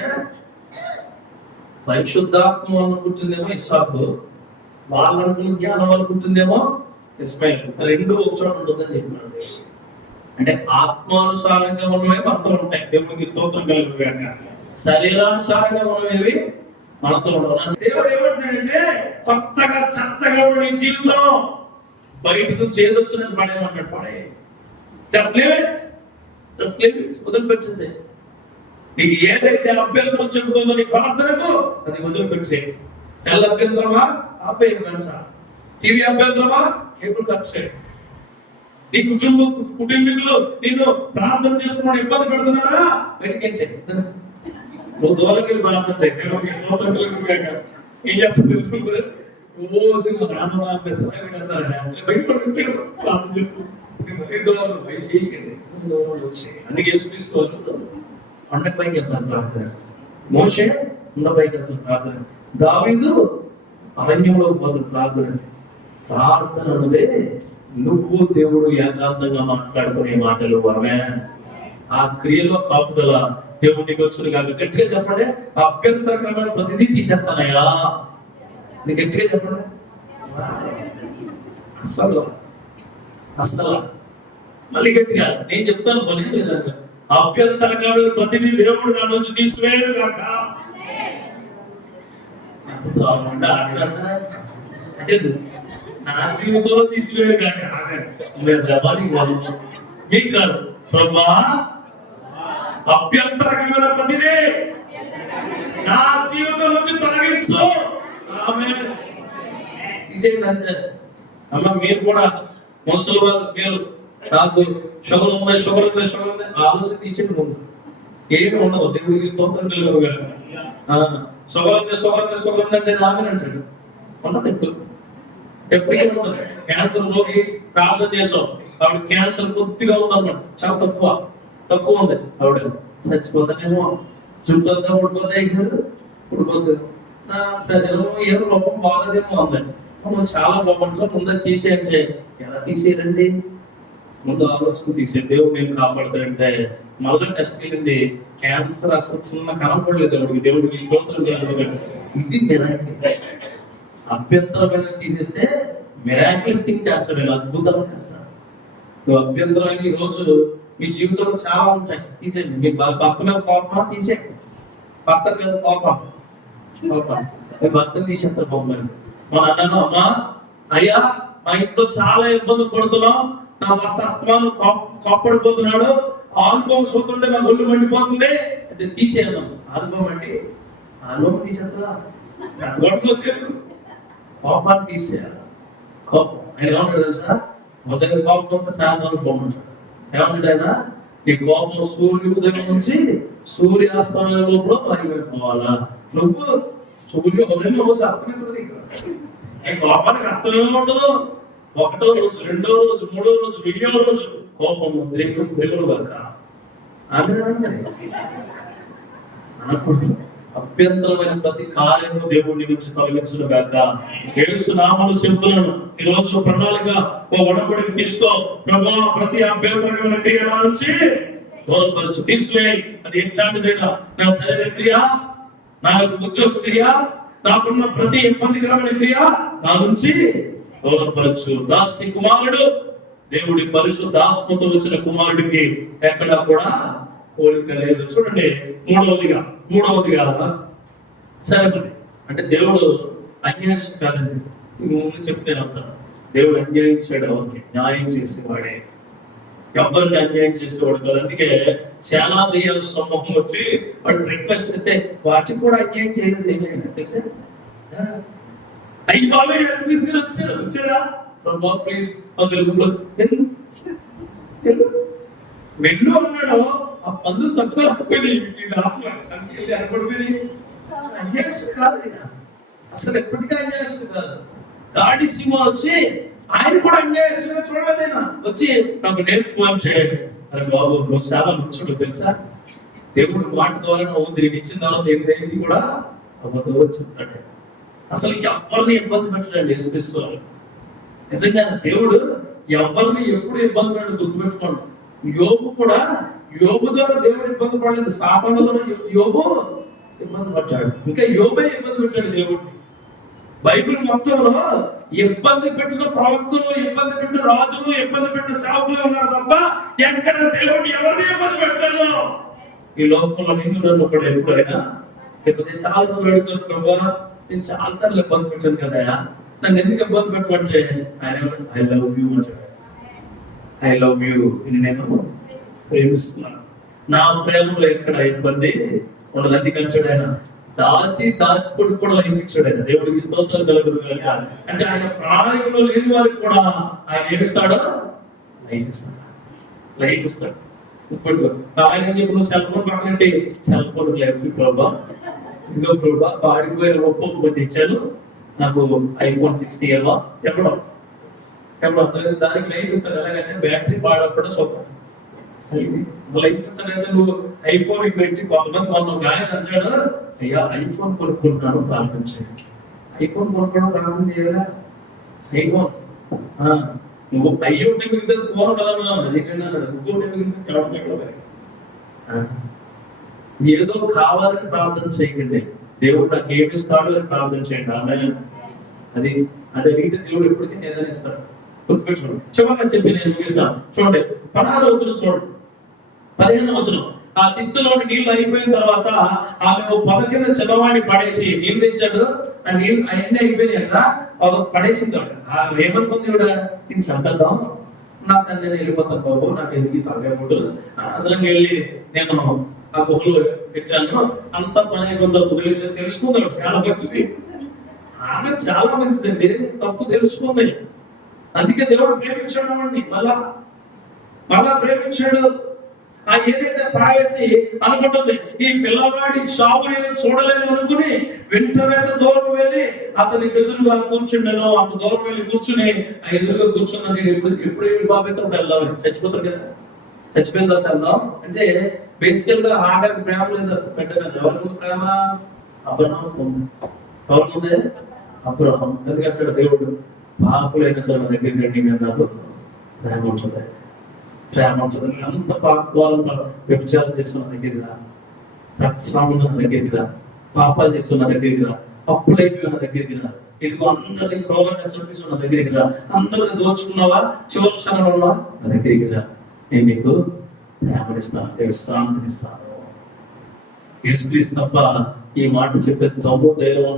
పరిశుద్ధాత్మ అనుకుంటుందేమో ఇస్సాకు, వాళ్ళు అనుకున్న జ్ఞానం అనుకుంటుందేమో ఇస్మాయిల్. రెండు ఒకచోట ఉంటుందని చెప్పినాడు. అంటే ఆత్మానుసారంగా ఉన్నవే మనతో ఉంటాయి. దేవుడికి స్తోత్రం కలుగుగాక. శరీరానుసారంగా ఉన్నవి మనతో ఉండవు. దేవుడు ఏమంటున్నాడంటే, కొత్తగా చెత్తగా ఉన్న నీ జీవితం బయట నుంచి ఏదొచ్చినది పడేయమంటాడు. పడే వదిలిపెట్టేసే. నీకు ఏదైతే అభ్యంతరం చెబుతుందో నీ ప్రార్థనకు అది వదిలిపెట్టే. సెల్ అభ్యంతరమా ఆపే మంచా, టీవీ అభ్యంతరమా కేబుల్ కట్ చేయి. నీ కుటుంబీకులు నిన్ను ప్రార్థన చేసుకుని ఇబ్బంది పెడుతున్నారా, బయటకేం చేయి. నువ్వు దూరం వెళ్ళి ప్రార్థన చేయి. ఏం చేస్తుంది తెలుసు? రోజు ప్రార్థన చేసుకుంటారు. అందుకే కొండ పైకి వెళ్తాను ప్రార్థన, మోషే కొండ పైకి వెళ్తాను ప్రార్థన, దావీదు అరణ్యంలో పోతాడు ప్రార్థన. ప్రార్థన అంటే నువ్వు దేవుడు ఏకాంతంగా మాట్లాడుకునే మాటలు. ఆమె ఆ క్రియలో కాపుదల దేవుడికి వచ్చును కాక. గట్టిగా చెప్పండి, అభ్యంతరకరమైన ప్రతిదీ తీసేస్తానయ్యా. నీకు గట్టిగా చెప్పండి. అస్సలు మళ్ళీ గట్టిగా నేను చెప్తాను. పని అభ్యంతరకరమైన ప్రతిదీ దేవుడు నా నుంచి తీసివేయను కాక. అంటే నా జీవితంలో తీసివేయరు కాక. మీకు కాదు ప్రభా, అభ్యంతరకరమైన ప్రతిదీ నా జీవితం నుంచి తొలగించు. తీసేయండి అంతే. అమ్మ మీరు కూడా మనుషులు మీరు నాకు షుగర్ ఉన్నాయి ఆలోచన తీసేయండి. ముందు ఏమి ఉండదు. దేవుడికి స్తోత్రం కలుగును గాక. షుగర్ ఉంది ఆమెనంటాడు. ఉండదు ఎప్పటికీ ఉండదు. క్యాన్సర్ రోగి ప్రార్థన చేసాం, ఆవిడ క్యాన్సర్ కొద్దిగా ఉందన్నమాట, చాలా తక్కువ ఉంది. ఆవిడ చచ్చిపోతానేమో, చుట్టూ అంతా ఊడిపోతాయి గారు, ఊడిపోతారు. శరీరం ఏం లోపం బాగదేమో అన్నాడు. చాలా బాగుంటుంది, ముందు తీసేయండి. ఎలా తీసేయండి? ముందు ఆలోచన తీసే. దేవుడు నేను కాపాడుతాడంటే మళ్ళీ టెస్ట్ వెళ్ళింది, క్యాన్సర్ అసలు చిన్న కనపడలేదు దేవుడికి. దేవుడికి స్తోత్రం కలుగును. ఇది మిరాకిల్. అభ్యంతరమైన తీసేస్తే మిరాకిల్స్ థింక్ చేస్తాడు, అద్భుతం చేస్తాడు. నువ్వు అభ్యంతరమైన ఈ రోజు మీ జీవితంలో చాలా ఉంటాయి, తీసేయండి. మీ భర్త మీద కోపమా, తీసేయండి. భర్త మీద కోపం మీ భర్తను తీసేస్తారు. బొమ్మని మన అన్నాను, అమ్మా అయ్యా మా ఇంట్లో చాలా ఇబ్బందులు పడుతున్నాం, నా భర్త అస్తమానం కోప్పడిపోతున్నాడు, ఆల్బం చూస్తుంటే నా ఒళ్ళు మండిపోతుంది అంటే తీసేయను. ఆల్బం అండి, ఆల్బం తీసేస్తా. కోపాన్ని తీసేయాలి. కోపం ఆయన ఏమంటాడు తెలుసా? ఉదయం కోపం సాయంత్రం పోమంటాడు. ఏమంటాడు ఆయన? నీ కోపం సూర్యుడు ఉదయం నుంచి సూర్యాస్తమయం లోపల పైపోవాలా. నువ్వు సూర్యుడు ఉదయం పోతే అస్తమించదు. ఈ కోపానికి అస్తమయం ఉండదు. ఒకటో రోజు, రెండో రోజు, మూడో రోజు, 1000వ రోజు కోపం పెరుగులు కాక. అనకూడదు. అభ్యంతరమైన ప్రతి కార్యము దేవుడి నుంచి తొలగించును గాక. యేసు నామములో చెబుతున్నాను, ఈ రోజు ప్రణాళిక ఓ ఒడబడికి తీసుకో. ప్రభా, ప్రతి అభ్యంతరమైన క్రియ నా నుంచి దూరపరచు, తీసివేయి. అది ఎట్లాంటిదైనా, నా శరీర క్రియ, నా ఉద్యోగ క్రియ, నాకున్న ప్రతి ఇబ్బందికరమైన క్రియ నా నుంచి దూరపరచు. దాసి కుమారుడు దేవుడి పరిశుద్ధ ఆత్మతో వచ్చిన కుమారుడికి ఎక్కడా కూడా పోలిక లేదు. చూడండి, మూడవదిగా సరే మరి అంటే దేవుడు అన్యాయం కాదండి. ముందు చెప్తే అర్థం, దేవుడు అన్యాయించాడు, ఓకే, న్యాయం చేసేవాడే. ఎవరికి అన్యాయం చేసేవాడు కాదు. అందుకే చాలా దెయ్యాల సమూహం వచ్చి వాడు రిక్వెస్ట్ అయితే వాటికి కూడా అన్యాయం చేయలేదు. ఏమైనా తెలుసా? అయ్యి బాబాయ్ వచ్చారా ప్రభా ప్లీజ్ వెళ్ళు అన్నాడు. ఆ పందులు తట్టుకోలేకపోయినాయి. అనబడిపోయి అన్యాయం కాదు ఆయన, అసలు ఎప్పటికీ అన్యాయం కాదు. గాడి సింహ వచ్చి ఆయన కూడా అన్యాయంగా చూడలేదైనా వచ్చి నాకు నేర్పు అంటే అది బాబు నువ్వు చాలా మంచుడు తెలుసా, దేవుడు మాట ద్వారా నువ్వు తిరిగి ఇచ్చిన తర్వాత ఏంటి కూడా అవ్వతో చెప్తాడు. అసలు ఎవరిని ఇబ్బంది పెట్టాడు యేసుక్రీస్తు. నిజంగా దేవుడు ఎవరిని ఎప్పుడు ఇబ్బంది పెట్టాడు గుర్తుపెట్టుకోండి. యోబు కూడా, యోబు ద్వారా దేవుడు ఇబ్బంది పడలేదు, సాతాను ద్వారా యోబు ఇబ్బంది పడ్డాడు. ఇంకా యోబే ఇబ్బంది పెట్టాడు దేవుడిని. బైబిల్ మొత్తంలో ఇబ్బంది పెట్టిన ప్రవక్తలు, ఇబ్బంది పెట్టిన రాజులు, ఇబ్బంది పెట్టిన సేవకులు ఉన్నారు తప్ప ఎక్కడ దేవుడిని ఎవరిని ఇబ్బంది పెట్టలేదు. ఈ లోకంలో నిన్ను నన్ను కూడా ఎప్పుడైనా లేకపోతే చాలా సార్లు అడుగుతాను ప్రభా నేను చాలా సార్లు ఇబ్బంది పెట్టాను కదా, నన్ను ఎందుకు ఇబ్బంది పెట్టమంటే ఆయన ఐ లవ్ యూ అంటాడు. ఐ లవ్ యూ, నేను ప్రేమిస్తున్నాను, నా ప్రేమలో ఎక్కడ ఇబ్బంది ఉండదు. అందుకంటాడు ఆయన దాసుకుడు కూడా లైఫ్ ఇచ్చాడు. ఆయన దేవుడికి స్తోత్రం కలుగును గాక. అంటే ఆయన ప్రాణంలో లేని వారికి కూడా ఆయన ఏమిస్తాడు? లైఫ్ ఇస్తాడు, లైఫ్ ఇస్తాడు. ఆయన చెప్పి నువ్వు సెల్ ఫోన్ పక్కనంటే సెల్ ఫోన్ లైఫ్ ప్రభా, ఇదిగో ప్రభా వాడిపోయిన ఒప్పుకోకపోతే ఇచ్చాను నాకు iPhone 60 ఇవ్వవా? ఎప్పుడో దానికి లైఫ్ ఇస్తాడు. ఎలాగంటే బ్యాటరీ పాడకుండా చూద్దాం లైఫ్ ఇస్తానంటే నువ్వు ఐఫోన్ పెట్టి కొంతమంది మనం గాయ అంటాడు అయ్యా ఐఫోన్ కొనుక్కుంటున్నాను ప్రార్థన చేయండి. ఐఫోన్ కొనుక్కోవడం ప్రార్థన చేయాలా? ఐఫోన్ నువ్వు అయ్యో మిగిలితే ఫోన్ కదా ఏదో కావాలని ప్రార్థన చేయకండి. దేవుడు నాకు ఏమి ఇస్తాడు అని ప్రార్థన చేయండి. అది అదే రీతి దేవుడు ఎప్పటికీ ఏదైనా ఇస్తాడు. గుర్తుపెట్టుకోండి. చివరిగా చెప్పి నేను ముగిస్తాను. చూడండి 16వ వచనం చూడండి. 15వ వచనం. ఆ తిత్తులోని నీళ్లు అయిపోయిన తర్వాత ఆమె పొద కింద చిన్నవాడిని పడేసి నీళ్ళు తెచ్చాడు. ఆ నీళ్ళు అవన్నీ అయిపోయినాయట, పడేసింది. ఏమనుకుంది కూడా నేను చంపేద్దాం, నా తల్లి నేను వెళ్ళిపోతాను బాబు, నాకు ఎందుకు తగ్గకూడదు అసలు వెళ్ళి నేను ఆ గుహలో తెచ్చాను అంత పని అయిపోతుందో వదిలేసి తెలుసుకుందాం. చాలా మంచిది, ఆమె చాలా మంచిదండి. తప్పు తెలుసుకుంది. అందుకే దేవుడు ప్రేమించాడు వాడిని, మళ్ళా ప్రేమించాడు. ఆ ఏదైతే పాయేసి అనుకుంటుంది ఈ పిల్లవాడి సాగు నేను చూడలేదు అనుకుని వెంటనే దూరం వెళ్ళి అతనికి ఎదురుగా కూర్చుండను. అంత దూరం వెళ్ళి కూర్చుని ఆ ఎదురుగా కూర్చున్నా నేను ఎప్పుడు ఏడు బాబైతే వెళ్ళాలి, చచ్చిపోతారు కదా, చచ్చిపోయిన తర్వాత వెళ్దాం అంటే బేసికల్ గా ఆఖరికి ప్రేమ లేదు పెట్టగా. ఎవరికి ప్రేమ? అబ్రహాం ఉంది. ఎవరికి ఉంది? అబ్రహాం. ఎందుకంటే దేవుడు పాపులైన సరే దగ్గరికి రండి మీద నాకు ప్రేమ ఉంటుంది, ప్రేమ ఉంటుంది. అంత పాపాలను వ్యభిచారం చేస్తున్న దగ్గర, రక్తస్రావం దగ్గరికి రా, పాపాలు చేస్తున్న దగ్గరికి రా, అప్పులు అయిపోయిన దగ్గరికి రా, ఇదిగో అందరినీ క్రోధంగా చూపిస్తున్న దగ్గరికి రా, అందరిని దోచుకున్నావా చివరి క్షణంలో నా దగ్గరికి రా, నేను నీకు ప్రేమనిస్తాను, నేను శాంతినిస్తాను. యేసుక్రీస్తు తప్ప ఈ మాట చెప్పే దమ్ము ధైర్యం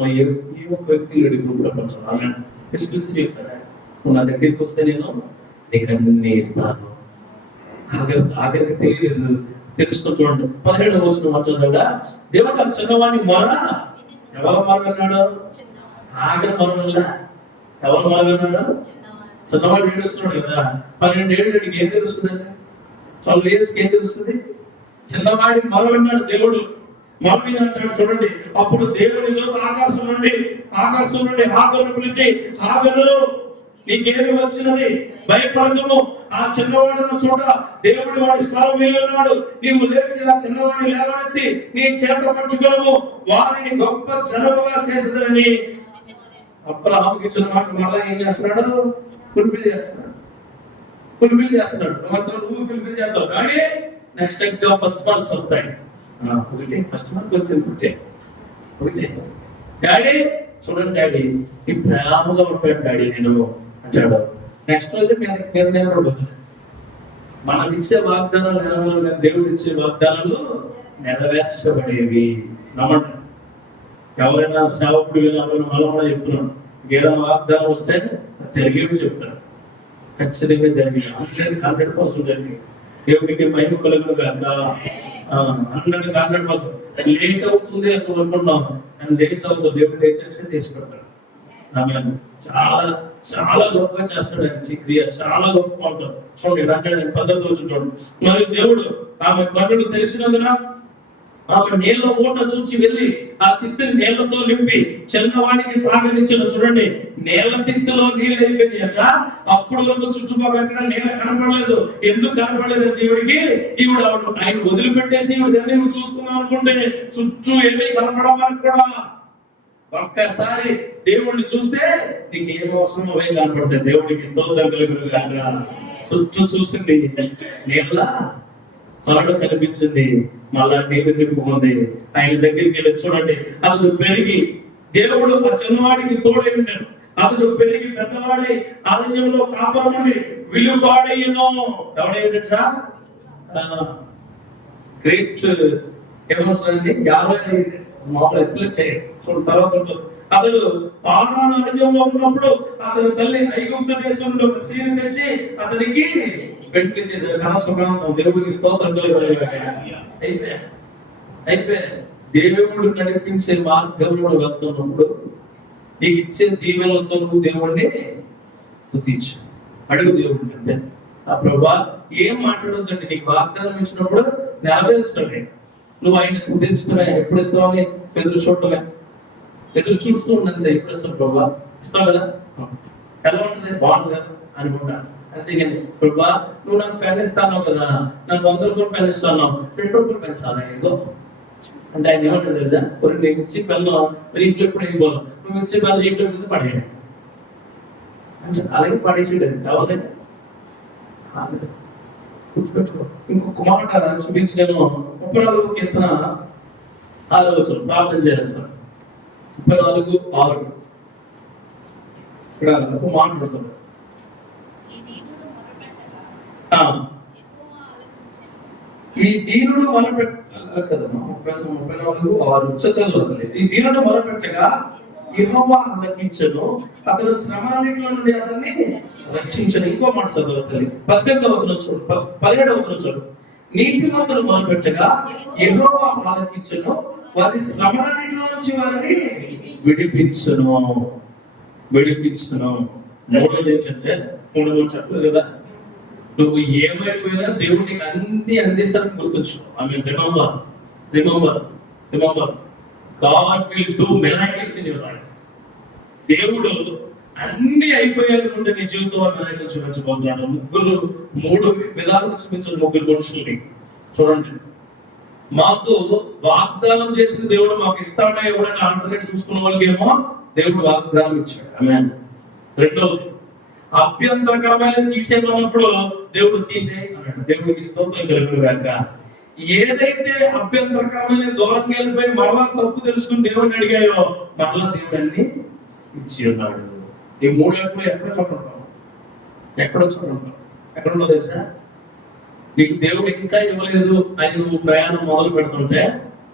ఏ ఒక్క వ్యక్తి లేడు ఇప్పుడు ప్రపంచం. ఆమె యేసుక్రీస్తు చెప్తాడు నువ్వు నా దగ్గరికి వస్తే నేను నీకు అన్ని ఇస్తాను. ఆఖరికి తెలియలేదు, తెలుసుకొని చూడండి. 17వ వచనం చదవడా దేవుడు ఆ చిన్నవాడిని మొర ఎవరు మొరగన్నాడు? ఆఖరి మొరగల్లా ఎవరు మొరగన్నాడు? చిన్నవాడు ఏడుస్తున్నాడు కదా. 12 ఏళ్ళు ఏం తెలుస్తుందండి? 12 yearsకి ఏం తెలుస్తుంది? చిన్నవాడికి మొరగన్నాడు దేవుడు. మొరవినంటాడు చూడండి. అప్పుడు దేవుని దూత ఆకాశం నుండి హాగరును పిలిచి హాగరు నీకేమి వచ్చినది, భయపడదుము. ఆ చిన్నవాడున్న చోట దేవుడు వాడి స్వరం వేయున్నాడు. నీవు లేచి ఆ చిన్నవాడిని లేవనెత్తి నీ చేత పట్టుకొనుము, వారిని గొప్ప జనముగా చేసేదని అబ్రహాముకి ఇచ్చిన మాట మళ్ళా ఏం చేస్తున్నాడు? ఫుల్ఫిల్ చేస్తున్నాడు. మాత్రం నువ్వు ఫుల్ఫిల్ చేద్దావు కానీ నెక్స్ట్ ఎగ్జామ్ ఫస్ట్ మార్క్స్ వస్తాయి. ఫస్ట్ మార్క్ వచ్చింది ఒకటి. డాడీ చూడండి డాడీ ఈ ప్రేమగా ఉంటాడు డాడీ నేను అంటాడు. నెక్స్ట్ రోజు మీద పోతుంది. మనం ఇచ్చే వాగ్దానాలు నెరవేరు, దేవుడు ఇచ్చే వాగ్దానాలు నెరవేర్చబడేవి. నమ్మండి. ఎవరైనా సేవకుడు మనం చెప్తున్నాం, ఏదైనా వాగ్దానం వస్తే జరిగేవి చెప్తారు. ఖచ్చితంగా జరిగింది. 100% జరిగింది. దేవుడికి మహిమ కలుగును గాక. 100% లేట్ అవుతుంది అని అనుకున్నాం, అండ్ లేట్ అవుతుంది, దేవుడు లేటెస్ట్ చేసి పెడతాడు. ఆమె చాలా చాలా గొప్పగా చేస్తాడు ఆయన క్రియ, చాలా గొప్పగా ఉంటాడు. చూడండి అంటే పద్ధతి చూడండి. మరియు దేవుడు ఆమె కన్నులు తెలిసినందున ఆమె నీళ్ళ ఓట చూసి వెళ్ళి ఆ తిత్తిని నీళ్లతో నింపి చిన్నవాడికి త్రాగనిచ్చిన. చూడండి, నీళ్ళ తిత్తిలో నీళ్ళు అయిపోయినాయట. అప్పుడు వరకు చుట్టుపక్కల ఎక్కడ నీళ్ళ కనపడలేదు. ఎందుకు కనపడలేదు అంటే ఈవిడ ఆయన వదిలిపెట్టేసి ఈవిడ చూసుకుందాం అనుకుంటే చుట్టూ ఏమీ కనపడమని కూడా. ఒక్కసారి దేవుడిని చూస్తే నీకు ఏం అవసరమో అవే కనపడతాయి. దేవుడికి స్తోత్రం కలుగును గాక. చుట్టూ చూసింది, నీళ్ళ కళ్ళు కనిపించింది, మళ్ళా నీళ్ళు నింపుకుంది. ఆయన దగ్గరికి వెళ్ళి చూడండి, అతను పెరిగి, దేవుడు ఆ చిన్నవాడికి తోడై ఉన్నాడు. అతను పెరిగి పెద్దవాడి అరణ్యంలో కాపాడండి విలువాడయ్యను. ఎవడైనా గ్రేట్ ఏమవుతుందండి, 50 మామూలు ఎత్తులు చేయండి. చూడండి తర్వాత ఉంటుంది. అతడు పారాను అరణ్యంలో ఉన్నప్పుడు అతని తల్లి ఐగుప్తు దేశంలో ఒక సీని తెచ్చి అతనికి పెట్టించేసాడు. కనసుఖం. దేవుడికి స్తోత్రం అయిపోయి దేవుడు నడిపించే మార్గంలో వెళ్తున్నప్పుడు నీకు ఇచ్చే దీవెనలతో నువ్వు దేవుణ్ణి స్తుతించు, అడుగు దేవుడిని. అంతే. ఆ ప్రభా ఏం మాట్లాడొద్దండి, నీకు వాగ్దానం ఇచ్చినప్పుడు నెరవేరుస్తాడే. నువ్వు ఆయన స్తుతించడమే, ఎప్పుడు ఇస్తావని ఎదురు చూడటమే, ఎదురు చూస్తూ ఉన్నది. ఎప్పుడు ఇస్తావు ప్రభా, ఇస్తావు కదా, ఎలా ఉంటుంది, బాగుంటుంది కదా అనుకుంటాను. అంతేగాని ప్రభా నువ్వు నాకు పెన్ ఇస్తాను కదా, నాకు 100 రూపాయలు పెన్ ఇస్తాను, 2 రూపాయలు పెంచాలి ఏదో అంటే ఆయన ఏమంటారు తెలుసా, నేను ఇచ్చి పెన్ను రీఫ్లో ఎప్పుడు అయిపోను, నువ్వు ఇచ్చే పెన్ను రీఫ్లో మీద పడేయాలి అంటే అలాగే పడేసాడు. కావాలి గుర్తుపెట్టుకో. ఇంకొక మాట చూపించాను. 34 కీర్తన 6వ వచనం ప్రార్థన చేస్తాను. 34:6 ఇక్కడ ఒక మాట ఉంటుంది. ఈ దీనుడు మొరపెట్టగా కదమ్మా, 34:6 చదవలేదు. ఈ దీనుడు మొరపెట్టగా యెహోవా ఆలకించెను, అతను శ్రమలన్నిటిలో నుండి అతన్ని రక్షించను. ఇంకో మాట చదవతల్లి, 18వ వచనం చూడు, 17వ వచనం చూడు. నీతిమంతులు మొరపెట్టగా యెహోవా ఆలకించెను, వారి శ్రమలన్నిటిలో నుంచి వారిని విడిపించును. మూడోది ఏంటంటే, మూడోది చెప్పలేదు కదా, నువ్వు ఏమైపోయినా దేవుడు నీకు అన్ని అందిస్తానికి గుర్తుంచు. Remember God will do miracles in your life. దేవుడు అన్ని అయిపోయాయనుకుంటే నీ జీవితంలో మిరాకిల్స్ చూపించబోతున్నాడు. 3 విధాలుగా చూపించిన 3 మనుషుల్ని చూడండి. మాకు వాగ్దానం చేసిన దేవుడు మాకు ఇస్తాడా ఎవడైనా ఆల్టర్నేట్ చూసుకున్న వాళ్ళకి ఏమో దేవుడు వాగ్దానం ఇచ్చాడు. ఆమేన్. రెండవది, అభ్యంతరకరమైన తీసేయమన్నప్పుడు దేవుడు తీసే అన్నాడు. దేవుడికి స్తోత్రం కలుగును గాక. ఏదైతే అభ్యంతరకరమైన దూరంగా వెళ్ళిపోయి మరలా తప్పు తెలుసుకుని దేవుడిని అడిగాయో మరలా దేవుడు అన్ని ఇచ్చి ఉన్నాడు. ఈ 3 ఎక్కడో చూడంటాం, ఎక్కడుండో తెలుసా? నీకు దేవుడు ఇంకా ఇవ్వలేదు అని నువ్వు ప్రయాణం మొదలు పెడుతుంటే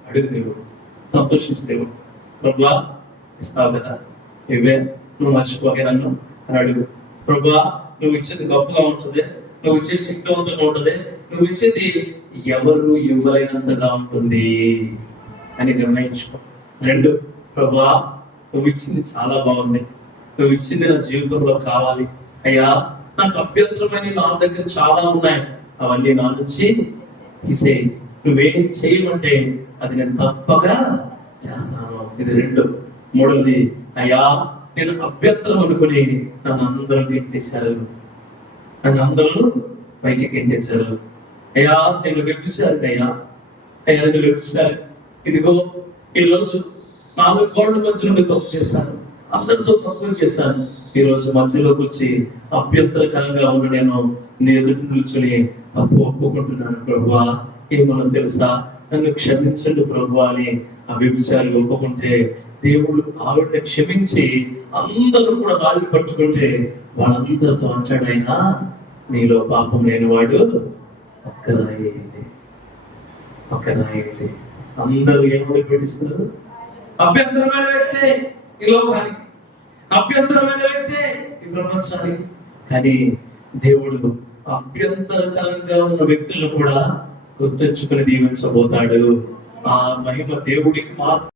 అడుగు దేవుడు, సంతోషించు దేవుడు. ప్రభా ఇస్తావు కదా, ఇవే నువ్వు మర్చిపోగే నన్ను అని అడుగు. ప్రభా నువ్వు ఇచ్చేది గొప్పగా ఉంటుంది, నువ్వు ఇచ్చే శక్తివంతంగా ఉంటుంది, నువ్వు ఇచ్చేది ఎవరు ఇవ్వలేనంతగా ఉంటుంది అని నిర్ణయించుకో. 2, ప్రభా నువ్వు ఇచ్చింది చాలా బాగుంది, నువ్వు ఇచ్చింది నా జీవితంలో కావాలి అయ్యా, నాకు అభ్యంతరమైన నా దగ్గర చాలా ఉన్నాయి, అవన్నీ నా నుంచి తీసేయి. నువ్వేం చేయమంటే అది నేను తప్పగా చేస్తాను. ఇది 2. మూడవది, అయ్యా నేను అభ్యంతరం అనుకుని నన్ను అందరూ గెంటేశారు, నన్ను అందరూ బయటికి గెంటేశారు. అయ్యా నేను వెప్పించారు, అయ్యా నేను వెప్పించారు. ఇదిగో ఈరోజు 4 గోడల మధ్య నుండి తప్పు చేశాను, అందరితో తప్పులు చేశాను. ఈరోజు మధ్యలోకి వచ్చి అభ్యంతరకరంగా ఉన్న నేను నీ ఎదుటి నిల్చుని తప్పు ఒప్పుకుంటున్నాను ప్రభువా, ఏమన్నా తెలుసా, నన్ను క్షమించండి ప్రభువా అని ఆ వ్యభిచారి ఒప్పుకుంటే దేవుడు ఆవిడని క్షమించి అందరూ కూడా దాన్ని పట్టుకుంటే వాళ్ళందరితో అంటాడైనా నీలో పాపం లేని వాడు ఒక్క రాయి. అందరూ ఏమని పెట్టిస్తున్నారు? అభ్యంతరమైన వ్యక్తే ఈ లోకానికి, అభ్యంతరమైన వ్యక్తే ఈ ప్రపంచానికి. కానీ దేవుడు అభ్యంతరకరంగా ఉన్న వ్యక్తులను కూడా గుర్తుంచుకుని దీవించబోతాడు. ఆ మహిమ దేవుడికి మాత్రం